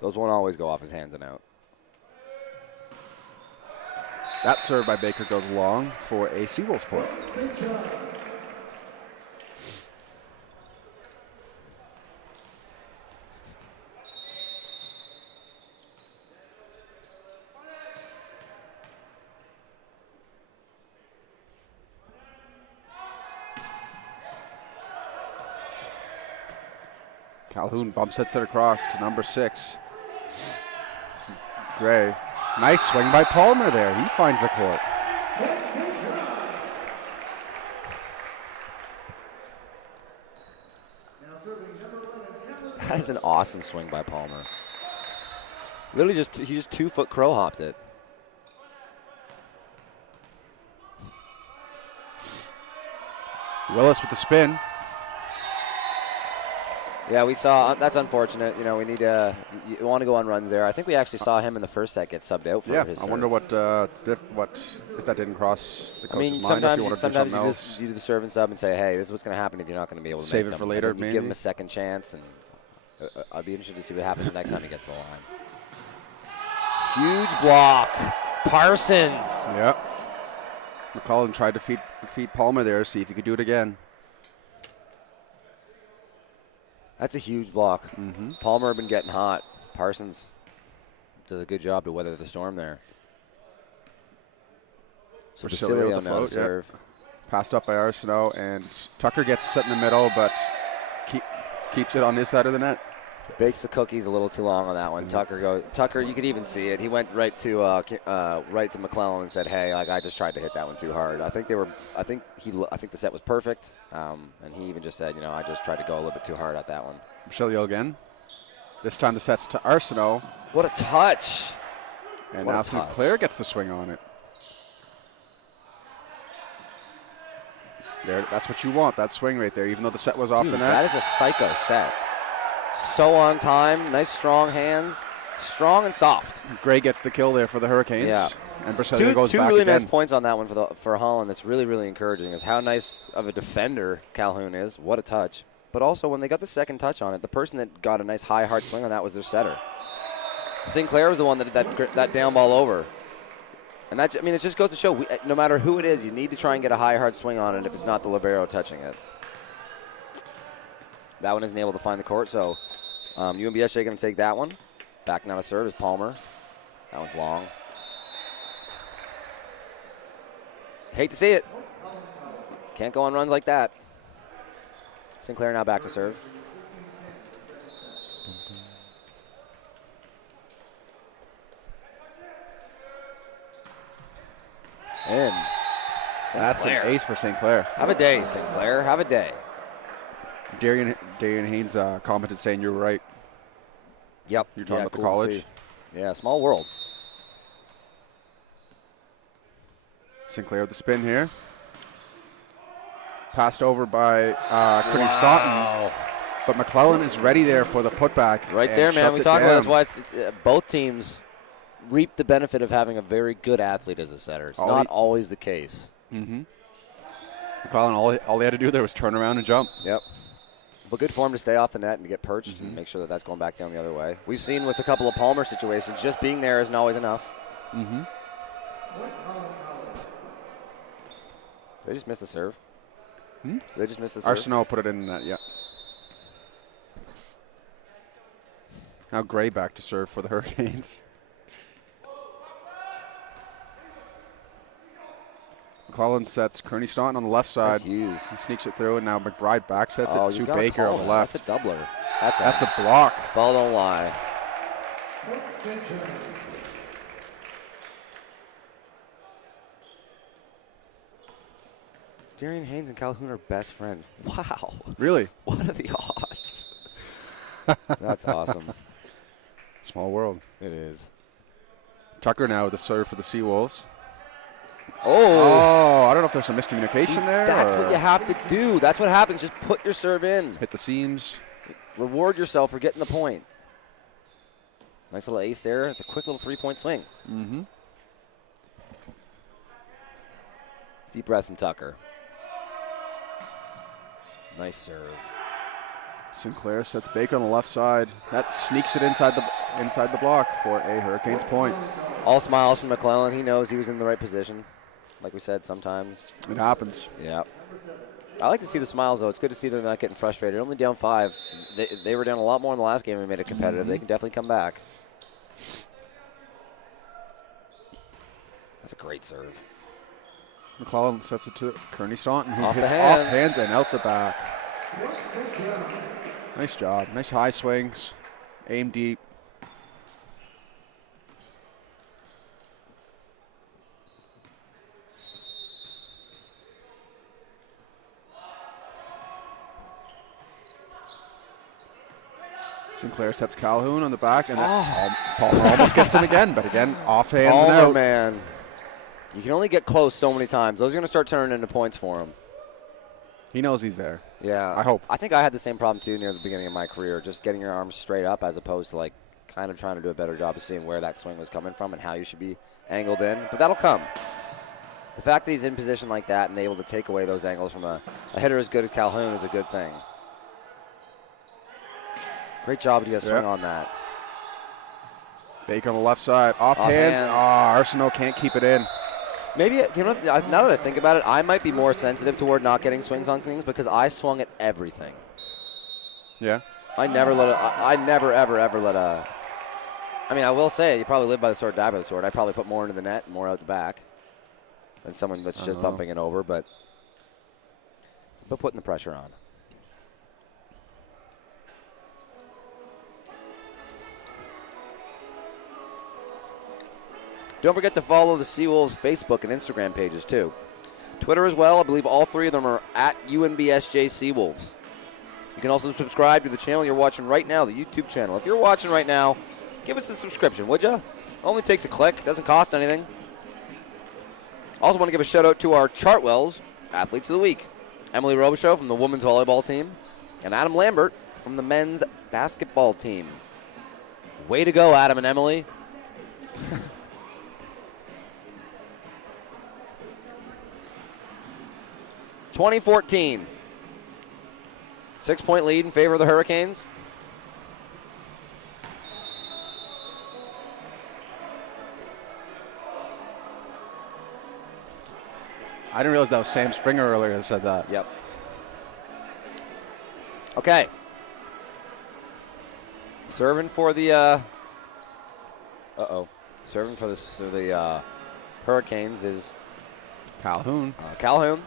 Those won't always go off his hands and out. That serve by Baker goes long for a Seawolves point. Calhoun bump sets it across to number 6. Gray. Nice swing by Palmer there. He finds the court. That is an awesome swing by Palmer. Literally he just 2-foot crow hopped it. Willis with the spin. Yeah, we saw. That's unfortunate. We need to. You want to go on runs there. I think we actually saw him in the first set get subbed out for his serve. I wonder what if that didn't cross the coach's mind. Sometimes you do the serve and sub and say, hey, this is what's going to happen if you're not going to be able to save make it them. for later. Maybe give him a second chance, and I'd be interested to see what happens next time he gets to the line. Huge block, Parsons. Yeah. McCullough tried to feed Palmer there. See if he could do it again. That's a huge block. Palmer been getting hot. Parsons does a good job to weather the storm there. So Basilio now to serve. Passed up by Arsenault, and Tucker gets set in the middle, but keeps it on his side of the net. Bakes the cookies a little too long on that one. Tucker, you could even see it. He went right to McClellan and said, "Hey, like I just tried to hit that one too hard." I think the set was perfect, and he even just said, I just tried to go a little bit too hard at that one. Basilio again. This time the set's to Arsenault. What a touch! And now Sinclair gets the swing on it. There, that's what you want, that swing right there, even though the set was off the net. That is a psycho set. So on time, nice strong hands, strong and soft. Gray gets the kill there for the Hurricanes. Yeah. And Basilio goes back Two really again. nice points on that one for Holland. That's really, really encouraging is how nice of a defender Calhoun is. What a touch. But also when they got the second touch on it, the person that got a nice high, hard swing on that was their setter. Sinclair was the one that did that down ball over. And that, it just goes to show, no matter who it is, you need to try and get a high, hard swing on it if it's not the libero touching it. That one isn't able to find the court, so UNBSJ going to take that one. Back now to serve is Palmer. That one's long. Hate to see it. Can't go on runs like that. Sinclair now back to serve. In. That's an ace for St. Clair. Have a day, Sinclair. Have a day. Darian Haynes commented saying you're right. Yep. You're talking about the college. Yeah, small world. Sinclair with the spin here. Passed over by Courtney Staunton. But McClellan is ready there for the putback. Right there, man. We talk about that's why it's both teams reap the benefit of having a very good athlete as a setter. It's not always the case. McClellan, all he had to do there was turn around and jump. Yep. But good for him to stay off the net and get perched and make sure that that's going back down the other way. We've seen with a couple of Palmer situations, just being there isn't always enough. They just missed the serve. They just missed the serve. Arsenault put it in the net, yeah. Now Gray back to serve for the Hurricanes. McClellan sets Kearney Staunton on the left side. He sneaks it through, and now McBride back sets it to Baker on the left. That's a doubler. That's a block. Ball don't lie. Darian Haynes and Calhoun are best friends. Wow. Really? What are the odds? That's awesome. Small world. It is. Tucker now with the serve for the Seawolves. Oh, I don't know if there's some miscommunication there. That's what you have to do. That's what happens. Just put your serve in. Hit the seams. Reward yourself for getting the point. Nice little ace there. It's a quick little three-point swing. Deep breath from Tucker. Nice serve. Sinclair sets Baker on the left side. That sneaks it inside the block for a Hurricanes point. All smiles from McClellan. He knows he was in the right position. Like we said, sometimes it happens. Yeah. I like to see the smiles, though. It's good to see them not getting frustrated. Only down 5. They were down a lot more in the last game and made it competitive. They can definitely come back. That's a great serve. McClellan sets it to Kearney Staunton, who hits hand. off hands and out the back. Nice job. Nice high swings. Aim deep. Sinclair sets Calhoun on the back, and Palmer almost gets him again, but again, off hands and out. Man. You can only get close so many times. Those are going to start turning into points for him. He knows he's there. Yeah. I hope. I think I had the same problem, too, near the beginning of my career, just getting your arms straight up as opposed to, like, kind of trying to do a better job of seeing where that swing was coming from and how you should be angled in. But that'll come. The fact that he's in position like that and able to take away those angles from a hitter as good as Calhoun is a good thing. Great job to get a swing on that. Baker on the left side. Off hands. Arsenault can't keep it in. Maybe, now that I think about it, I might be more sensitive toward not getting swings on things because I swung at everything. Yeah. I never ever let a. I mean, I will say, you probably live by the sword, die by the sword. I probably put more into the net and more out the back than someone that's just bumping it over, but it's about putting the pressure on. Don't forget to follow the Seawolves Facebook and Instagram pages, too. Twitter as well. I believe all three of them are at UNBSJ Seawolves. You can also subscribe to the channel you're watching right now, the YouTube channel. If you're watching right now, give us a subscription, would you? Only takes a click. Doesn't cost anything. Also want to give a shout-out to our Chartwells Athletes of the Week. Emily Robichaux from the women's volleyball team and Adam Lambert from the men's basketball team. Way to go, Adam and Emily. 2014. 6-point lead in favor of the Hurricanes. I didn't realize that was Sam Springer earlier that said that. Yep. Okay. Serving for the Serving for the Hurricanes is Calhoun. Calhoun.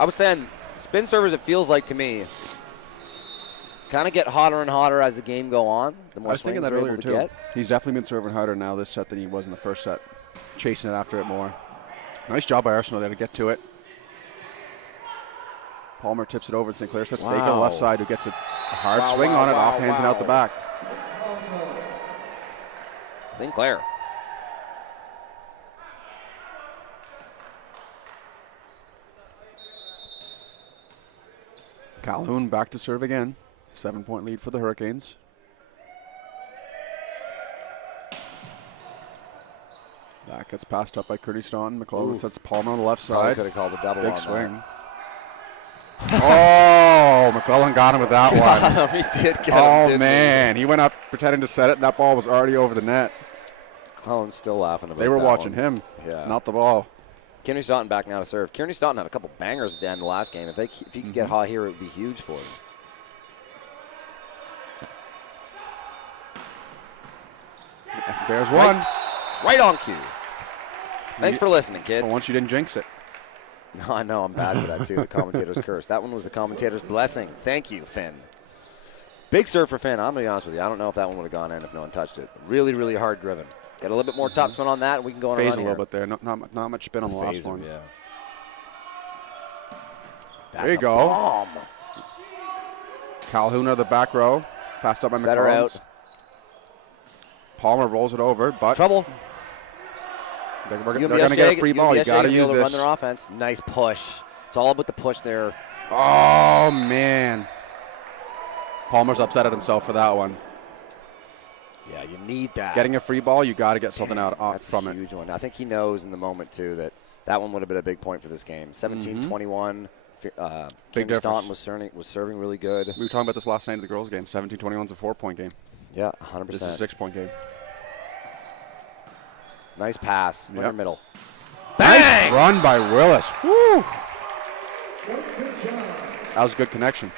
I was saying, spin servers, it feels like to me, kind of get hotter and hotter as the game go on. The more I was thinking that earlier too. Get. He's definitely been serving harder now this set than he was in the first set, chasing it after it more. Nice job by Arsenal there to get to it. Palmer tips it over to St. Clair. That's Baker on the left side who gets a hard swing on it, offhands and out the back. St. Clair. Calhoun back to serve again. 7-point lead for the Hurricanes. That gets passed up by Curtis Staunton. McClellan sets Palmer on the left side. Could have called a double. Big swing. Oh, McClellan got him with that one. He did get him. Oh, man. He went up pretending to set it, and that ball was already over the net. McClellan's still laughing about that. They were watching him, not the ball. Kearney Staunton back now to serve. Kearney Staunton had a couple bangers at the end of the last game. If he could get hot here, it would be huge for him. There's one. Right on cue. Thanks for listening, kid. For once you didn't jinx it. No, I know. I'm bad for that, too. The commentator's curse. That one was the commentator's blessing. Thank you, Finn. Big serve for Finn. I'm going to be honest with you. I don't know if that one would have gone in if no one touched it. Really, really hard driven. Get a little bit more topspin on that, and we can go on Phase a a little bit there. Not much spin on the last one. Yeah. There you go. Bomb. Calhoun of the back row. Passed up by Set her out. Palmer rolls it over, but trouble. They're going to get a free ball. You got to use this. Run their offense. Nice push. It's all about the push there. Oh, man. Palmer's upset at himself for that one. Yeah, you need that. Getting a free ball, you got to get something out from it. That's a huge one. I think he knows in the moment, too, that one would have been a big point for this game. 17-21. Big difference. Staunton was serving really good. We were talking about this last night of the girls' game. 17-21 is a 4-point game. Yeah, 100%. This is a 6-point game. Nice pass. Yep. Middle. Bang! Nice run by Willis. Woo! That was a good connection.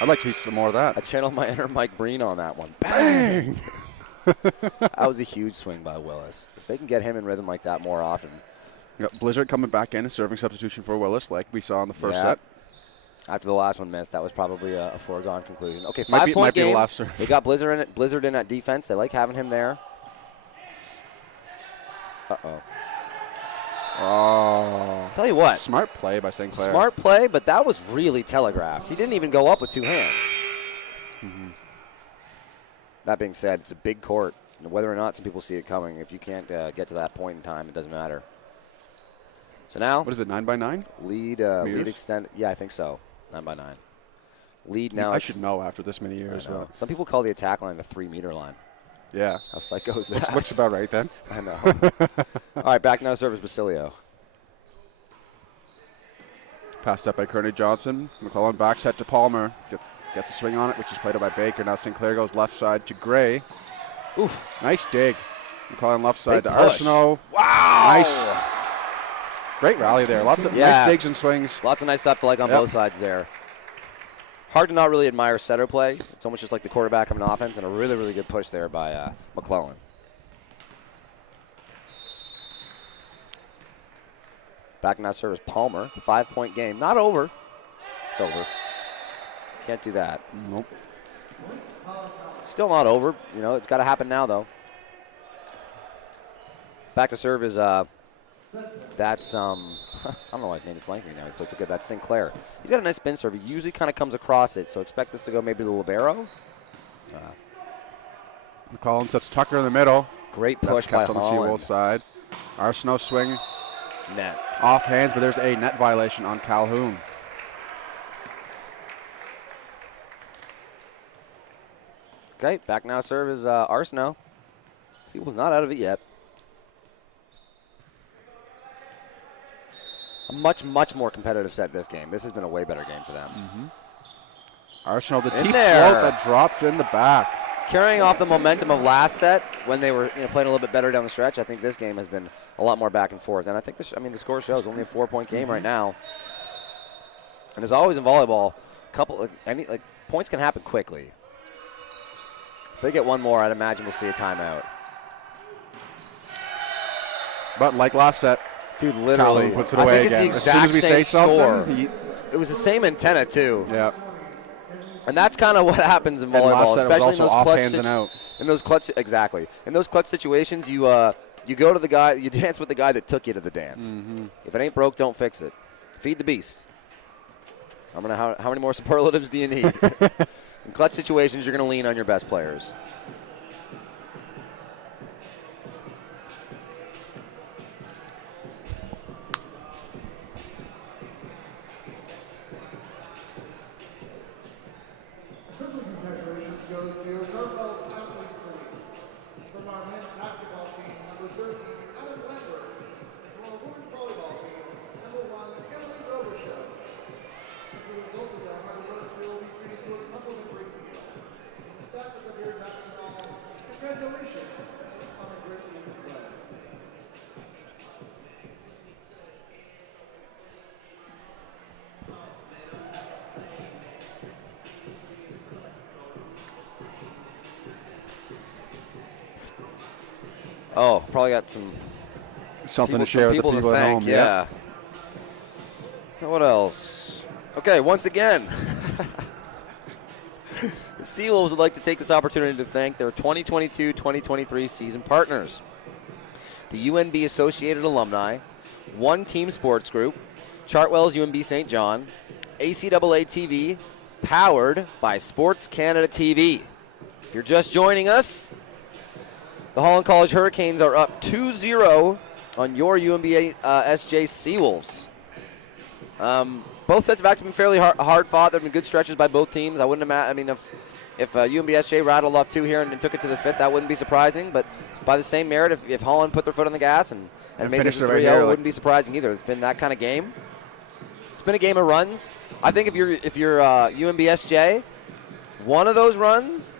I'd like to see some more of that. I channeled my inner Mike Breen on that one. Bang! That was a huge swing by Willis. If they can get him in rhythm like that more often. Blizzard coming back in, a serving substitution for Willis, like we saw in the first set. After the last one missed, that was probably a foregone conclusion. Okay, 5-point game. Might be the last serve. They got Blizzard in at defense. They like having him there. Uh-oh. Oh. Tell you what. Smart play by St. Clair. Smart play, but that was really telegraphed. He didn't even go up with two hands. That being said, it's a big court. Whether or not some people see it coming, if you can't get to that point in time, it doesn't matter. So now. What is it, 9x9? Lead extend. Yeah, I think so. 9x9. Lead now. I should know after this many years. Some people call the attack line the 3-meter line. Yeah. How psycho is that? Looks about right then. I know. All right, back now to service Basilio. Passed up by Kearney Johnson. McClellan back set to Palmer. Gets a swing on it, which is played out by Baker. Now St. Clair goes left side to Gray. Oof. Nice dig. McClellan left side Big to push. Arsenault. Wow. Nice. Great rally there. Lots of nice digs and swings. Lots of nice stuff to like on both sides there. Hard to not really admire setter play. It's almost just like the quarterback of an offense, and a really, really good push there by McClellan. Back in that service, Palmer, 5-point game. Not over. It's over. Can't do that. Nope. Still not over. You know, it's got to happen now, though. Back to serve is, that's, I don't know why his name is blanking now. He puts it good. That's Sinclair. He's got a nice spin serve. He usually kind of comes across it, so expect this to go maybe to the libero. McClellan sets Tucker in the middle. Great push That's kept by on the Holland. Seawolves side. Arsenault swing Net. off hands, but there's a net violation on Calhoun. Okay, back now serve is Arsenault. Seawolves not out of it yet. A much, much more competitive set this game. This has been a way better game for them. Arsenault, the In T there. float that drops in the back. Carrying off the momentum of last set when they were playing a little bit better down the stretch, I think this game has been a lot more back and forth. And I think the score shows only a 4-point game right now. And as always in volleyball, points can happen quickly. If they get one more, I'd imagine we'll see a timeout. But like last set, Dude, literally. Calhoun puts it away again. As soon as we say something, it was the same antenna, too. yeah. And that's kind of what happens in And last volleyball, set it was especially in also those off clutch hands and out. in those clutch exactly. In those clutch situations, you go to the guy, you dance with the guy that took you to the dance. If it ain't broke, don't fix it. Feed the beast. How many more superlatives do you need? In clutch situations, you're going to lean on your best players. Oh, probably got Something to share with the people at home. Yeah. What else? Okay, once again, the Seawolves would like to take this opportunity to thank their 2022-2023 season partners. The UNB Associated Alumni, One Team Sports Group, Chartwell's UNB St. John, ACAA TV, powered by Sports Canada TV. If you're just joining us, the Holland College Hurricanes are up 2-0 on your UNBSJ Seawolves. Both sets have actually been fairly hard fought. There have been good stretches by both teams. I wouldn't imagine. I mean, if UNBSJ rattled off 2 here and took it to the 5th, that wouldn't be surprising. But by the same merit, if Holland put their foot on the gas and made this a 3-0, it wouldn't be surprising either. It's been that kind of game. It's been a game of runs. I think if you're UNBSJ, one of those runs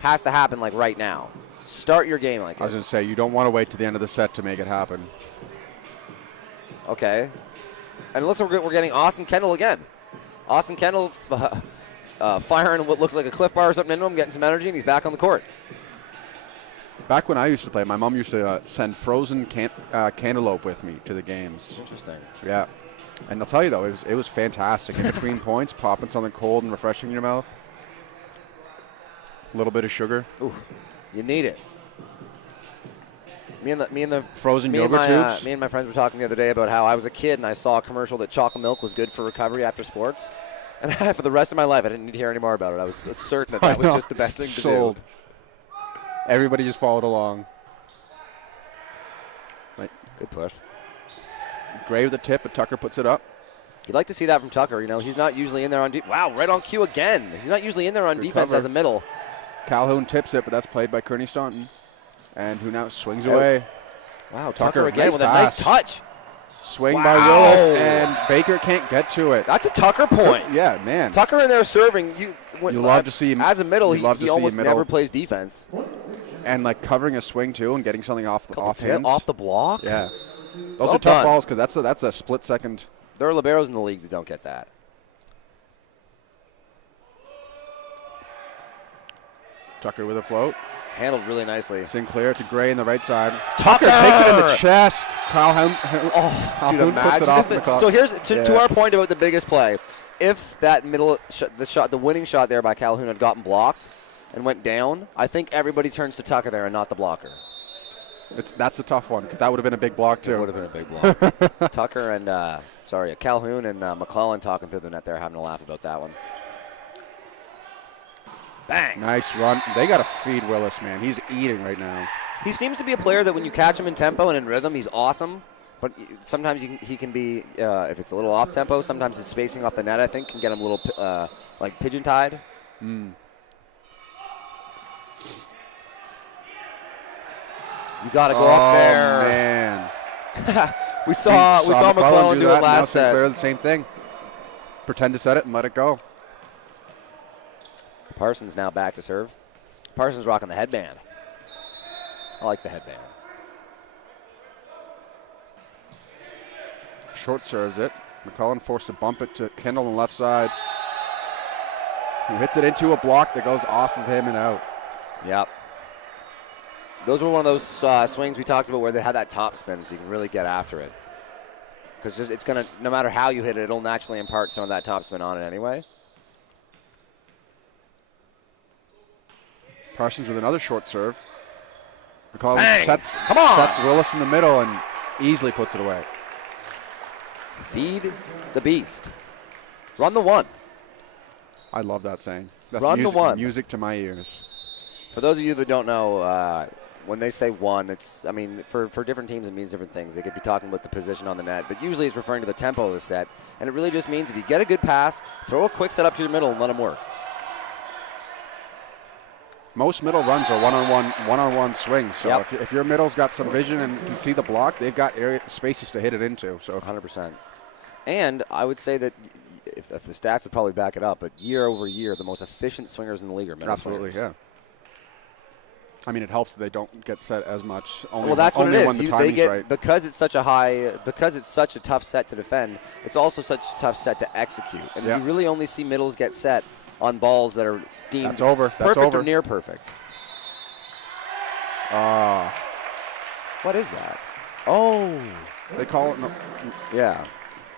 has to happen like right now. Start your game like it. I was going to say, you don't want to wait to the end of the set to make it happen. Okay. And it looks like we're getting Austin Kendall again. Austin Kendall firing what looks like a Cliff Bar or something into him, getting some energy, and he's back on the court. Back when I used to play, my mom used to send frozen cantaloupe with me to the games. Interesting. Yeah. And I'll tell you, though, it was fantastic. In between points, popping something cold and refreshing in your mouth. A little bit of sugar. Ooh, you need it. Me and the frozen yogurt tubes. Me and my friends were talking the other day about how I was a kid and I saw a commercial that chocolate milk was good for recovery after sports. And for the rest of my life, I didn't need to hear any more about it. I was certain that was just the best thing to do. Everybody just followed along. Good push. Gray with the tip, but Tucker puts it up. You'd like to see that from Tucker. You know, he's not usually in there on wow, right on cue again. He's not usually in there on defense cover. as a middle. Calhoun tips it, but that's played by Kearney Staunton. And who now swings away. Wow, Tucker again nice with pass. a nice touch. Swing by Willis, and Baker can't get to it. That's a Tucker point. Yeah, man. Tucker in there serving. You love to see him. As a middle, he almost never plays defense. And like covering a swing too and getting something off hands. Off the block? Yeah. Those are tough balls because that's a split second. There are liberos in the league that don't get that. Tucker with a float. Handled really nicely. Sinclair to Gray in the right side. Tucker takes it in the chest. Calhoun puts it off the clock. So here's to our point about the biggest play. If that middle the winning shot there by Calhoun had gotten blocked and went down, I think everybody turns to Tucker there and not the blocker. That's a tough one because that would have been a big block too. It would have been a big block. Tucker and Calhoun and McClellan talking through the net there, having a laugh about that one. Bang! Nice run. They got to feed Willis, man. He's eating right now. He seems to be a player that when you catch him in tempo and in rhythm, he's awesome. But sometimes he can be, if it's a little off tempo, sometimes his spacing off the net, I think, can get him a little like pigeon-tied. You got to go up there. Oh, man. we saw McClellan do it last set. Sinclair, the same thing. Pretend to set it and let it go. Parsons now back to serve. Parsons rocking the headband. I like the headband. Short serves it. McClellan forced to bump it to Kendall on the left side. He hits it into a block that goes off of him and out. Yep. Those were one of those swings we talked about where they had that top spin, so you can really get after it. Because it's going to, no matter how you hit it, it'll naturally impart some of that top spin on it anyway. Parsons with another short serve. McClellan sets Willis in the middle and easily puts it away. Feed the beast. Run the one. I love that saying. That's Run music, the one. Music to my ears. For those of you that don't know, when they say one, it's, I mean, for different teams it means different things. They could be talking about the position on the net, but usually it's referring to the tempo of the set. And it really just means if you get a good pass, throw a quick set up to the middle and let them work. Most middle runs are one-on-one swings. So Yep. if your middle's got some vision and can see the block, they've got spaces to hit it into. So 100%. And I would say that if the stats would probably back it up, but year over year, the most efficient swingers in the league are middle absolutely, swingers. yeah. I mean, it helps that they don't get set as much. Well, that's what it is. When the timing's right. Because it's such a tough set to defend. It's also such a tough set to execute, and you really only see middles get set on balls that are deemed perfect or near perfect. What is that? Oh, they call it. Yeah.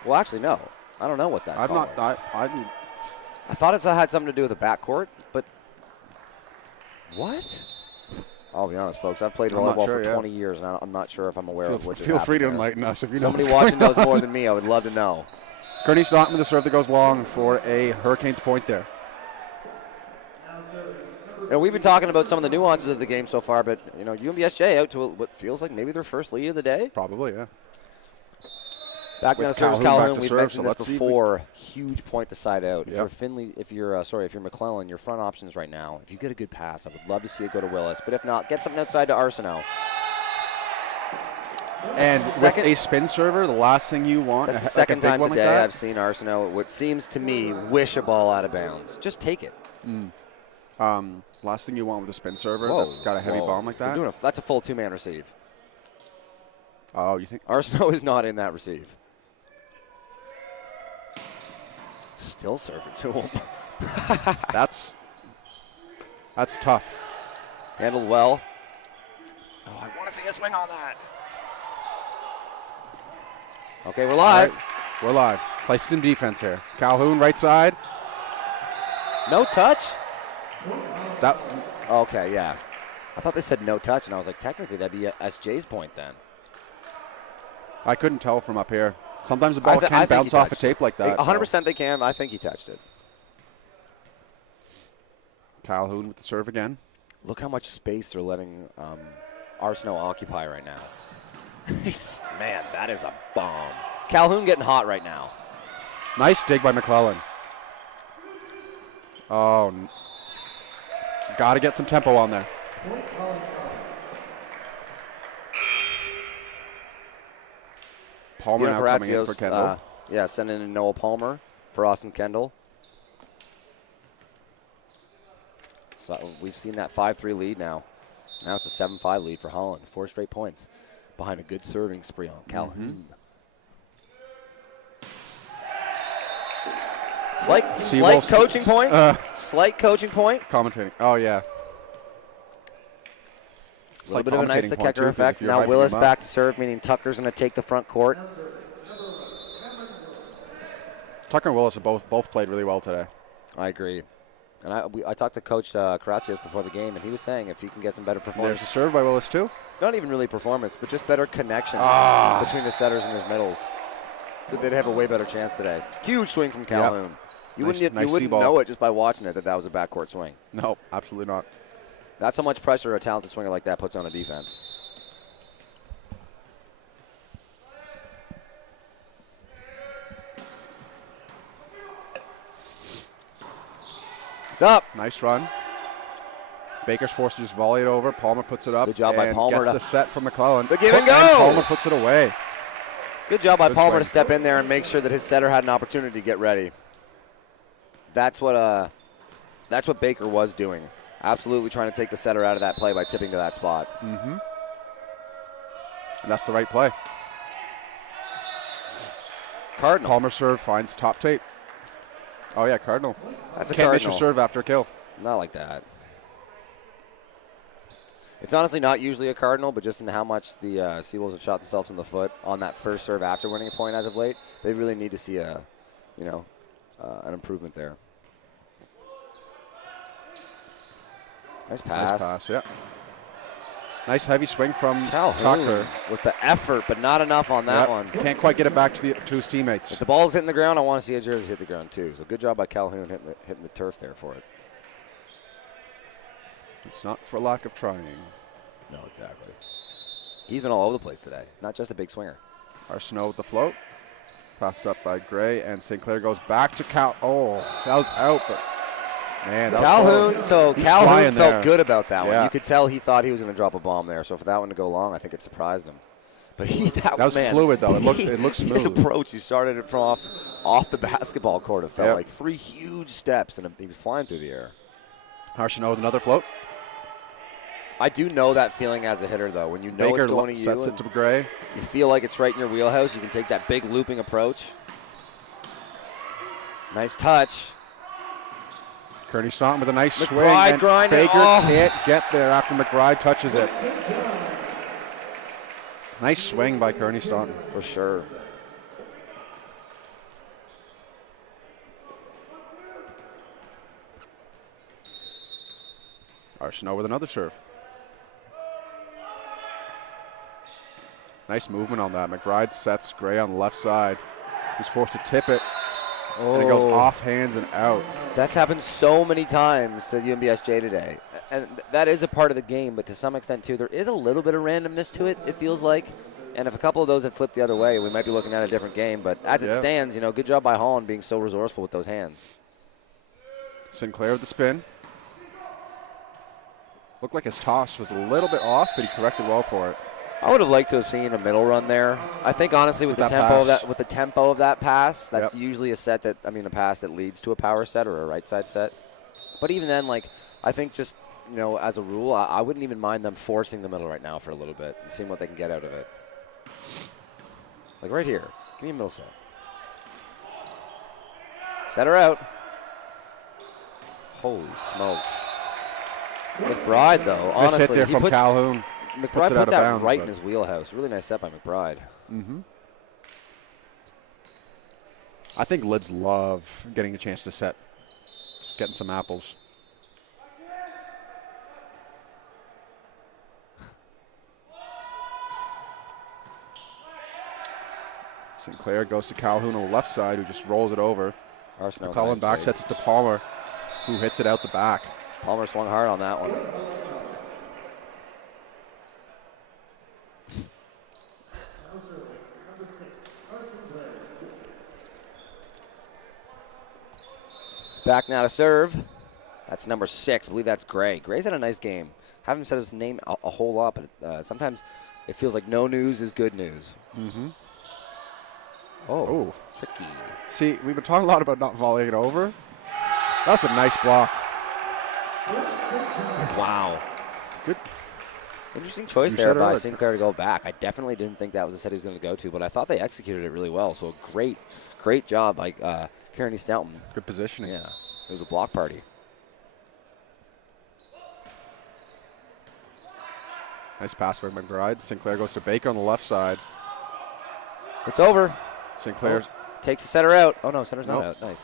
Well, actually, no. I don't know what that. I thought it had something to do with the backcourt, but what? I'll be honest, folks. I've played volleyball for 20 years, and I'm not sure if I'm aware of what just happened. Feel free to enlighten us if you know. Somebody watching knows more than me. I would love to know. Kearney Staunton with the serve that goes long for a Hurricanes point there. And we've been talking about some of the nuances of the game so far, but UNBSJ out to what feels like maybe their first lead of the day. Probably, yeah. Back now serves Calhoun. We mentioned this before. Huge point to side out. Yep. If you're McClellan, your front options right now. If you get a good pass, I would love to see it go to Willis. But if not, get something outside to Arsenault. And with a spin server, the last thing you want. That's the second time today I've seen Arsenault, what seems to me, wish a ball out of bounds. Just take it. Last thing you want with a spin server that's got a heavy bomb like that. That's a full two-man receive. Oh, you think? Arsenault is not in that receive. Still serving to him. That's tough. Handled well. Oh, I want to see a swing on that. Okay, we're live. Right, we're live. Play some defense here. Calhoun, right side. No touch? That. Okay, yeah. I thought they said no touch, and I was like, technically, that'd be SJ's point then. I couldn't tell from up here. Sometimes the ball can bounce off a tape like that. 100% they can. I think he touched it. Calhoun with the serve again. Look how much space they're letting Arsenault occupy right now. Man, that is a bomb. Calhoun getting hot right now. Nice dig by McClellan. Oh, got to get some tempo on there. Palmer now coming in for Kendall. Sending in Noah Palmer for Austin Kendall. So we've seen that 5-3 lead now. Now it's a 7-5 lead for Holland. 4 straight points behind a good serving spree on Calhoun. Slight coaching point. Slight coaching point. Commentating. Oh, yeah. A little bit of a nice kicker effect. Now Willis back to serve, meaning Tucker's going to take the front court. Tucker and Willis have both played really well today. I agree. And I talked to Coach Karatsios before the game, and he was saying if he can get some better performance. There's a serve by Willis, too. Not even really performance, but just better connection between the setters and his middles. They'd have a way better chance today. Huge swing from Calhoun. Yep. You wouldn't know it just by watching it that was a backcourt swing. No, absolutely not. That's how much pressure a talented swinger like that puts on a defense. It's up. Nice run. Baker's forced to just volley it over. Palmer puts it up. Good job by Palmer. Gets the set from McClellan. The give and go. And Palmer puts it away. Good job by Palmer to step in there and make sure that his setter had an opportunity to get ready. That's what Baker was doing. Absolutely trying to take the setter out of that play by tipping to that spot. Mm-hmm. And that's the right play. Cardinal. Palmer serve finds top tape. Oh, yeah, Cardinal. That's a Can't Cardinal. miss your serve after a kill. Not like that. It's honestly not usually a Cardinal, but just in how much the Seawolves have shot themselves in the foot on that first serve after winning a point as of late, they really need to see an improvement there. Nice pass. Nice pass, yeah. Nice heavy swing from Calhoun Tucker. with the effort, but not enough on that one. Can't quite get it back to his teammates. If the ball's hitting the ground, I want to see a jersey hit the ground too. So good job by Calhoun hitting the turf there for it. It's not for lack of trying. No, exactly. He's been all over the place today, not just a big swinger. Arsenault with the float. Passed up by Gray, and St. Clair goes back to Cal. Oh, that was out, but man, that Calhoun. was so Calhoun felt there. good about that one. Yeah. You could tell he thought he was going to drop a bomb there. So for that one to go long, I think it surprised him. But that was fluid though. It looked smooth. His approach, he started it from off the basketball court. It felt like 3 huge steps, and he was flying through the air. Arsenault with another float. I do know that feeling as a hitter, though. When you know Baker it's going to you, sets it to Gray. You feel like it's right in your wheelhouse. You can take that big looping approach. Nice touch. Kearney Staunton with a nice swing. McBride grinding. Baker can't get there after McBride touches it. Nice swing by Kearney Staunton. For sure. Arsenault with another serve. Nice movement on that. McBride sets Gray on the left side. He's forced to tip it. And it goes off hands and out. That's happened so many times to UNBSJ today. And that is a part of the game, but to some extent, too, there is a little bit of randomness to it, it feels like. And if a couple of those had flipped the other way, we might be looking at a different game. But as it stands, good job by Holland being so resourceful with those hands. Sinclair with the spin. Looked like his toss was a little bit off, but he corrected well for it. I would have liked to have seen a middle run there. I think honestly with the tempo of that pass, that's usually a pass that leads to a power set or a right side set. But even then, I think just as a rule, I wouldn't even mind them forcing the middle right now for a little bit and seeing what they can get out of it. Like right here, give me a middle set. Set her out. Holy smokes! McBride though, honestly, nice hit there from Calhoun. McBride put that right in his wheelhouse. Really nice set by McBride. Mm-hmm. I think Libs love getting a chance to set, getting some apples. Sinclair goes to Calhoun on the left side, who just rolls it over. McClellan back sets it to Palmer, who hits it out the back. Palmer swung hard on that one. Back now to serve. That's number 6. I believe that's Gray. Gray's had a nice game. Haven't said his name a whole lot, but sometimes it feels like no news is good news. Mm-hmm. Oh, tricky. See, we've been talking a lot about not volleying it over. That's a nice block. Wow. Good. Interesting choice there by Sinclair to go back. I definitely didn't think that was the set he was going to go to, but I thought they executed it really well. So great job by Kearney Staunton. Good positioning. Yeah, it was a block party. Nice pass by McBride. Sinclair goes to Baker on the left side. It's over. Sinclair takes the setter out. Oh, no, setter's not Nope. out. Nice.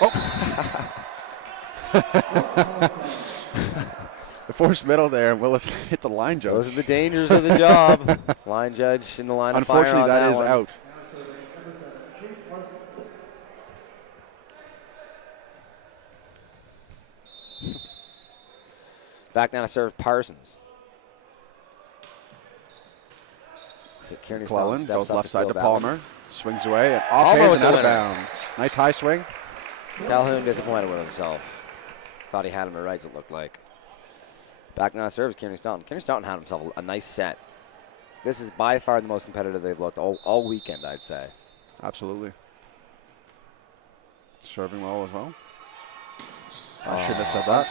Oh! The forced middle there, and Willis hit the line judge. Those are the dangers of the job. Line judge in the line of fire. Unfortunately, that is one. out. Back now to serve Parsons. Clellan goes left side to fill that Palmer. one. Swings away and off Palmer hands with and the out of winner. bounds. Nice high swing. Calhoun disappointed with himself. Thought he had him to rights, it looked like. Back now to serve is Kearney Staunton. Kearney Staunton had himself a nice set. This is by far the most competitive they've looked all weekend, I'd say. Absolutely. Serving well as well. I shouldn't have said that.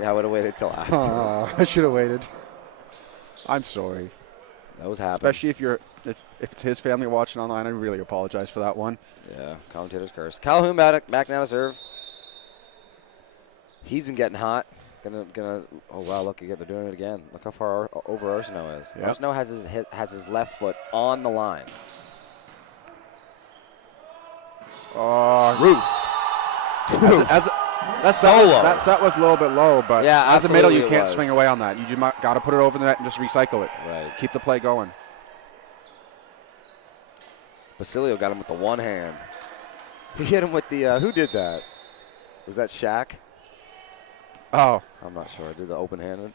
Yeah, I would have waited till after. I should have waited. I'm sorry. Those happen. Especially if it's his family watching online, I really apologize for that one. Yeah, commentator's curse. Calhoun back now to serve. He's been getting hot. Oh wow! Look again, they're doing it again. Look how far over Arsenault is. Yep. Arsenault has his left foot on the line. Ruth. That set was a little bit low, but yeah, as a middle, you can't was. swing away on that. You just got to put it over the net and just recycle it. Right. Keep the play going. Basilio got him with the one hand. He hit him with the, who did that? Was that Shaq? Oh. I'm not sure. Did the open-handed?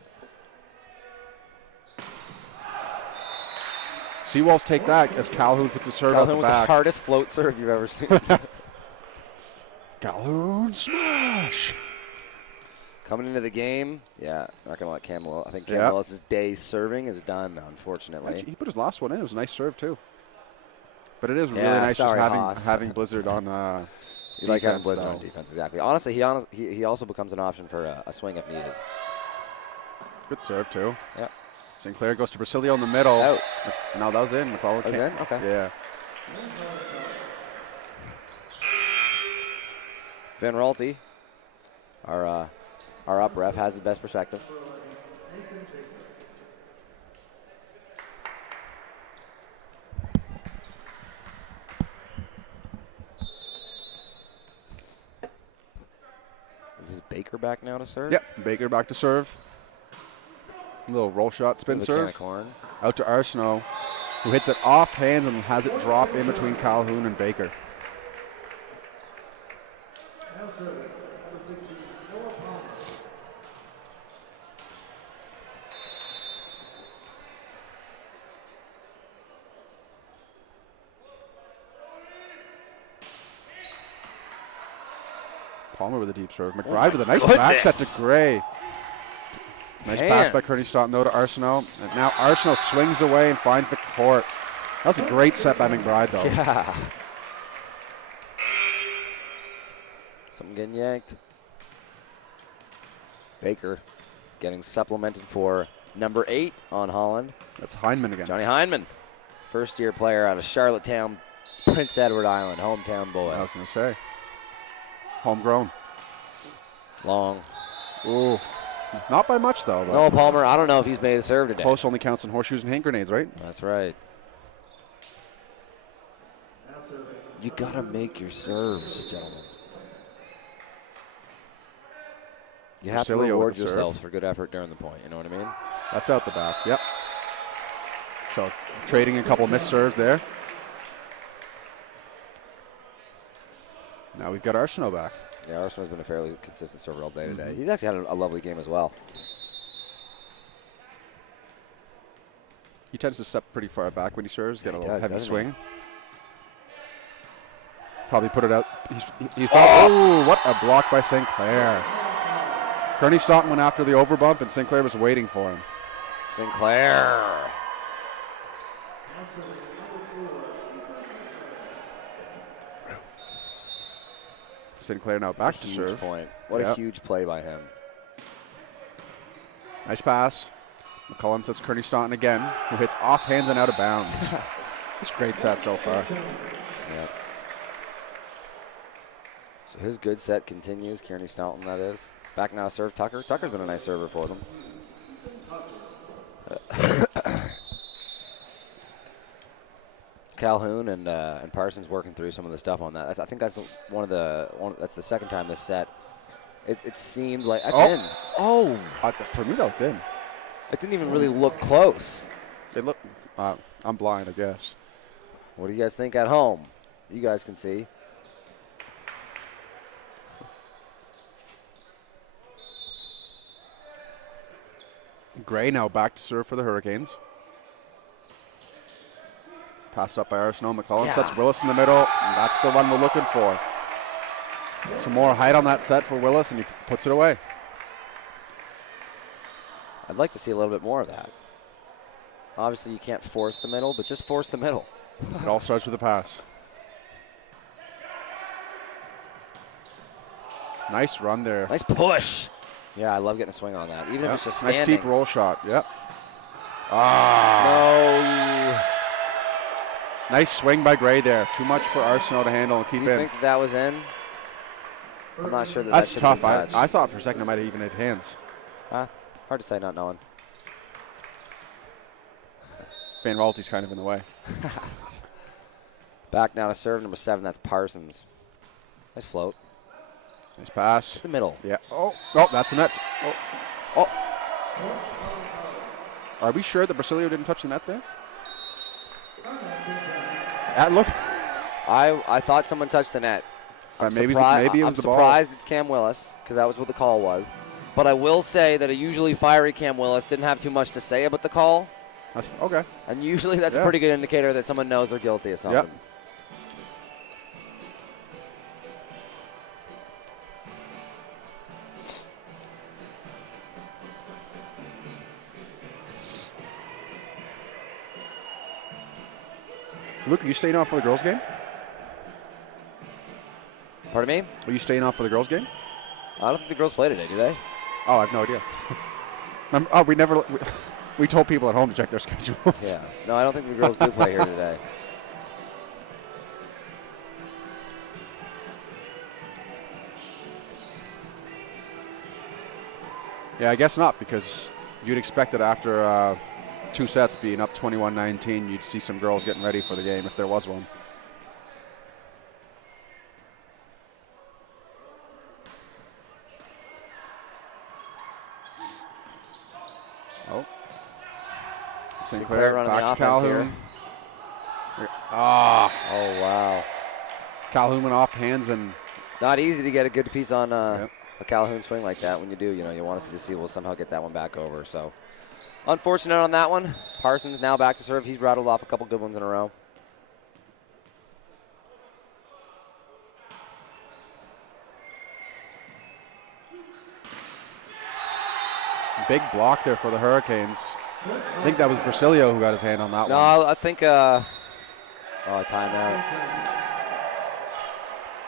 Seawolves take that as Calhoun puts a serve out the Calhoun with back. the hardest float serve you've ever seen. Calhoun smash. Coming into the game, yeah, not going to let Cam Willis. I think Cam Willis's day serving is done, unfortunately. He put his last one in. It was a nice serve, too. But it is really Yeah, nice sorry, just having Blizzard on You like having defense, Blizzard though. on defense, exactly. Honestly, he also becomes an option for a swing if needed. Good serve, too. Yeah. Sinclair goes to Brasilio in the middle. Out. No, that was in. McCullough Was in? Okay. Yeah. Van Rolte, our up ref, has the best perspective. This is Baker back now to serve? Yep, Baker back to serve. Little roll shot spin With a serve. can of corn. Out to Arsenault, who hits it off hands and has it drop in between Calhoun and Baker. Palmer with a deep serve. McBride with a nice back set to Gray. Nice pass by Kearney Staunton, though, to Arsenault. And now Arsenault swings away and finds the court. That was a great set by McBride, though. Yeah. Something getting yanked. Baker getting supplemented for number 8 on Holland. That's Heineman again. Johnny Heineman, first-year player out of Charlottetown, Prince Edward Island, hometown boy. I was going to say. Homegrown. Long. Ooh. Not by much, though. No, Palmer, I don't know if he's made a serve today. Close only counts in horseshoes and hand grenades, right? That's right. You got to make your serves, gentlemen. You have to Basilio reward with the serve. yourselves for good effort during the point, you know what I mean? That's out the back, yep. So trading a couple missed serves there. Now we've got Arsenault back. Yeah, Arsenault's been a fairly consistent server all day today. He's actually had a lovely game as well. He tends to step pretty far back when he serves, get a little heavy swing. Probably put it out. Oh, what a block by Sinclair. Kearney Staunton went after the overbump, and Sinclair was waiting for him. Sinclair. Sinclair now back to serve. Point. What a huge play by him. Nice pass. McCullough sets Kearney Staunton again, who hits off hands and out of bounds. It's a great set so far. Yeah. So his good set continues. Kearney Staunton, that is. Back now to serve Tucker. Tucker's been a nice server for them. Calhoun and Parsons working through some of the stuff on that. I think that's that's the second time this set. It seemed like that's in. Oh, for me though, it didn't. It didn't even really look close. It looked. I'm blind, I guess. What do you guys think at home? You guys can see. Gray now back to serve for the Hurricanes. Passed up by Arsenault. McClellan sets Willis in the middle. And that's the run we're looking for. Some more height on that set for Willis, and he puts it away. I'd like to see a little bit more of that. Obviously, you can't force the middle, but just force the middle. It all starts with a pass. Nice run there. Nice push. Yeah, I love getting a swing on that, even if it's just standing. Nice deep roll shot. Yep. No. Nice swing by Gray there. Too much for Arsenault to handle and keep in. Do you think that was in? I'm not sure that that's that tough. Been touched. I thought for a second it might have even hit hands. Hard to say, not knowing. Van Ralty's kind of in the way. Back now to serve number 7. That's Parsons. Nice float. Nice pass. The middle. Yeah. Oh, that's a net. Oh. Are we sure that Brasilio didn't touch the net there? Look. I thought someone touched the net. Maybe it was the ball. I'm surprised it's Cam Willis, because that was what the call was. But I will say that a usually fiery Cam Willis didn't have too much to say about the call. Okay. And usually that's a pretty good indicator that someone knows they're guilty of something. Yep. Luke, are you staying off for the girls' game? Pardon me? Are you staying off for the girls' game? I don't think the girls play today, do they? Oh, I have no idea. We told people at home to check their schedules. Yeah. No, I don't think the girls do play here today. Yeah, I guess not, because you'd expect that after 2 sets being up 21-19, you'd see some girls getting ready for the game if there was one. Sinclair running back the to offense Calhoun. here. Oh, wow. Calhoun went off hands and. Not easy to get a good piece on a Calhoun swing like that. When you do, you want to see we'll somehow get that one back over. So, unfortunate on that one. Parsons now back to serve. He's rattled off a couple good ones in a row. Big block there for the Hurricanes. I think that was Brasilio who got his hand on that one. No, I think timeout.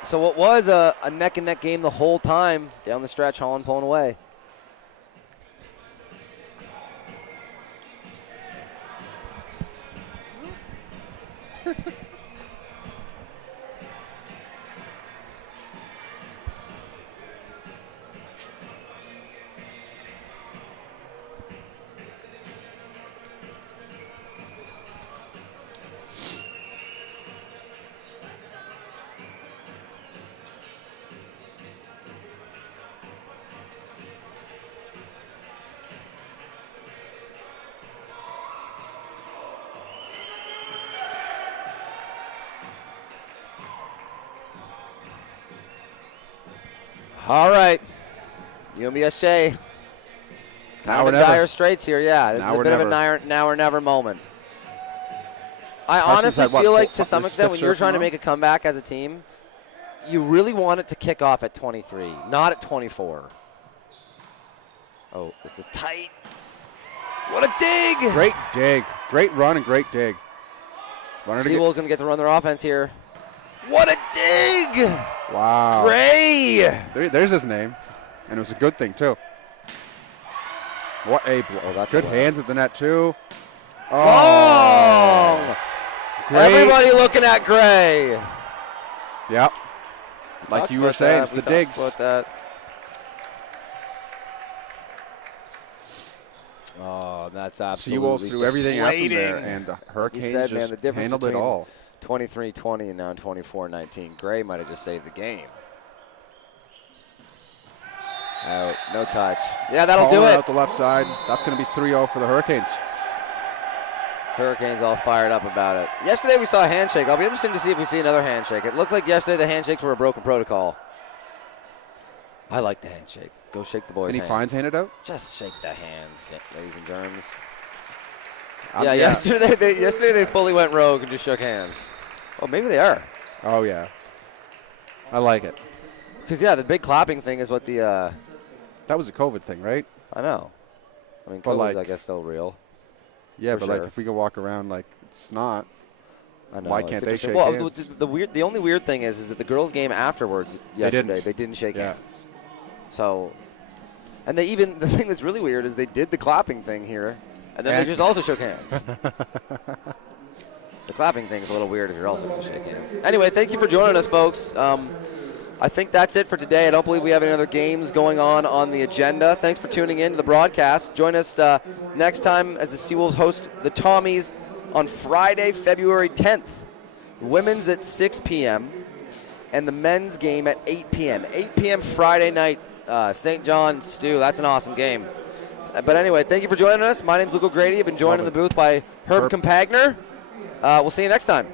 So what was a neck-and-neck game the whole time down the stretch, Holland pulling away. All right, UNBSJ. Now in dire straits here, yeah. This is a bit of a now or never moment. I honestly feel like to some extent when you're trying to make a comeback as a team, you really want it to kick off at 23, not at 24. Oh, this is tight. What a dig! Great dig. Great run and great dig. Seawolf's going to get to run their offense here. What a dig! Wow. Gray! There's his name. And it was a good thing, too. What a blow. Oh, that's good hands at the net, too. Oh. Long! Everybody looking at Gray. Yep. Like you were saying, it's the digs. About that. Oh, that's absolutely Seawolves threw everything at them there, deflating. and the You Hurricanes said, man, just the difference handled it between all. 23-20 and now 24-19. Gray might have just saved the game. Out, no touch. Yeah, that'll do Caller it. out the left side. That's going to be 3-0 for the Hurricanes. Hurricanes all fired up about it. Yesterday we saw a handshake. I'll be interested to see if we see another handshake. It looked like yesterday the handshakes were a broken protocol. I like the handshake. Go shake the boys' Any hands. fines handed out? Just shake the hands, ladies and germs. Yeah. Yesterday they fully went rogue and just shook hands. Well, maybe they are. Oh, yeah. I like it. Because, yeah, the big clapping thing is what the That was a COVID thing, right? I know. I mean, But, COVID's, like, I guess, still real. Yeah, For but sure. like if we could walk around like it's not. I know. Why it's can't they interesting. shake well, hands? The only weird thing is that the girls' game afterwards yesterday, they didn't shake Yeah. hands. So, and the thing that's really weird is they did the clapping thing here, and then they just also shook hands. The clapping thing is a little weird if you're also going to shake hands. Anyway, thank you for joining us, folks. I think that's it for today. I don't believe we have any other games going on the agenda. Thanks for tuning in to the broadcast. Join us next time as the Seawolves host the Tommies on Friday, February 10th. Women's at 6 p.m. and the men's game at 8 p.m. 8 p.m. Friday night, St. John Stew. That's an awesome game. But anyway, thank you for joining us. My name's Luke O'Grady. I've been joined in the booth by Herb Compagner. We'll see you next time.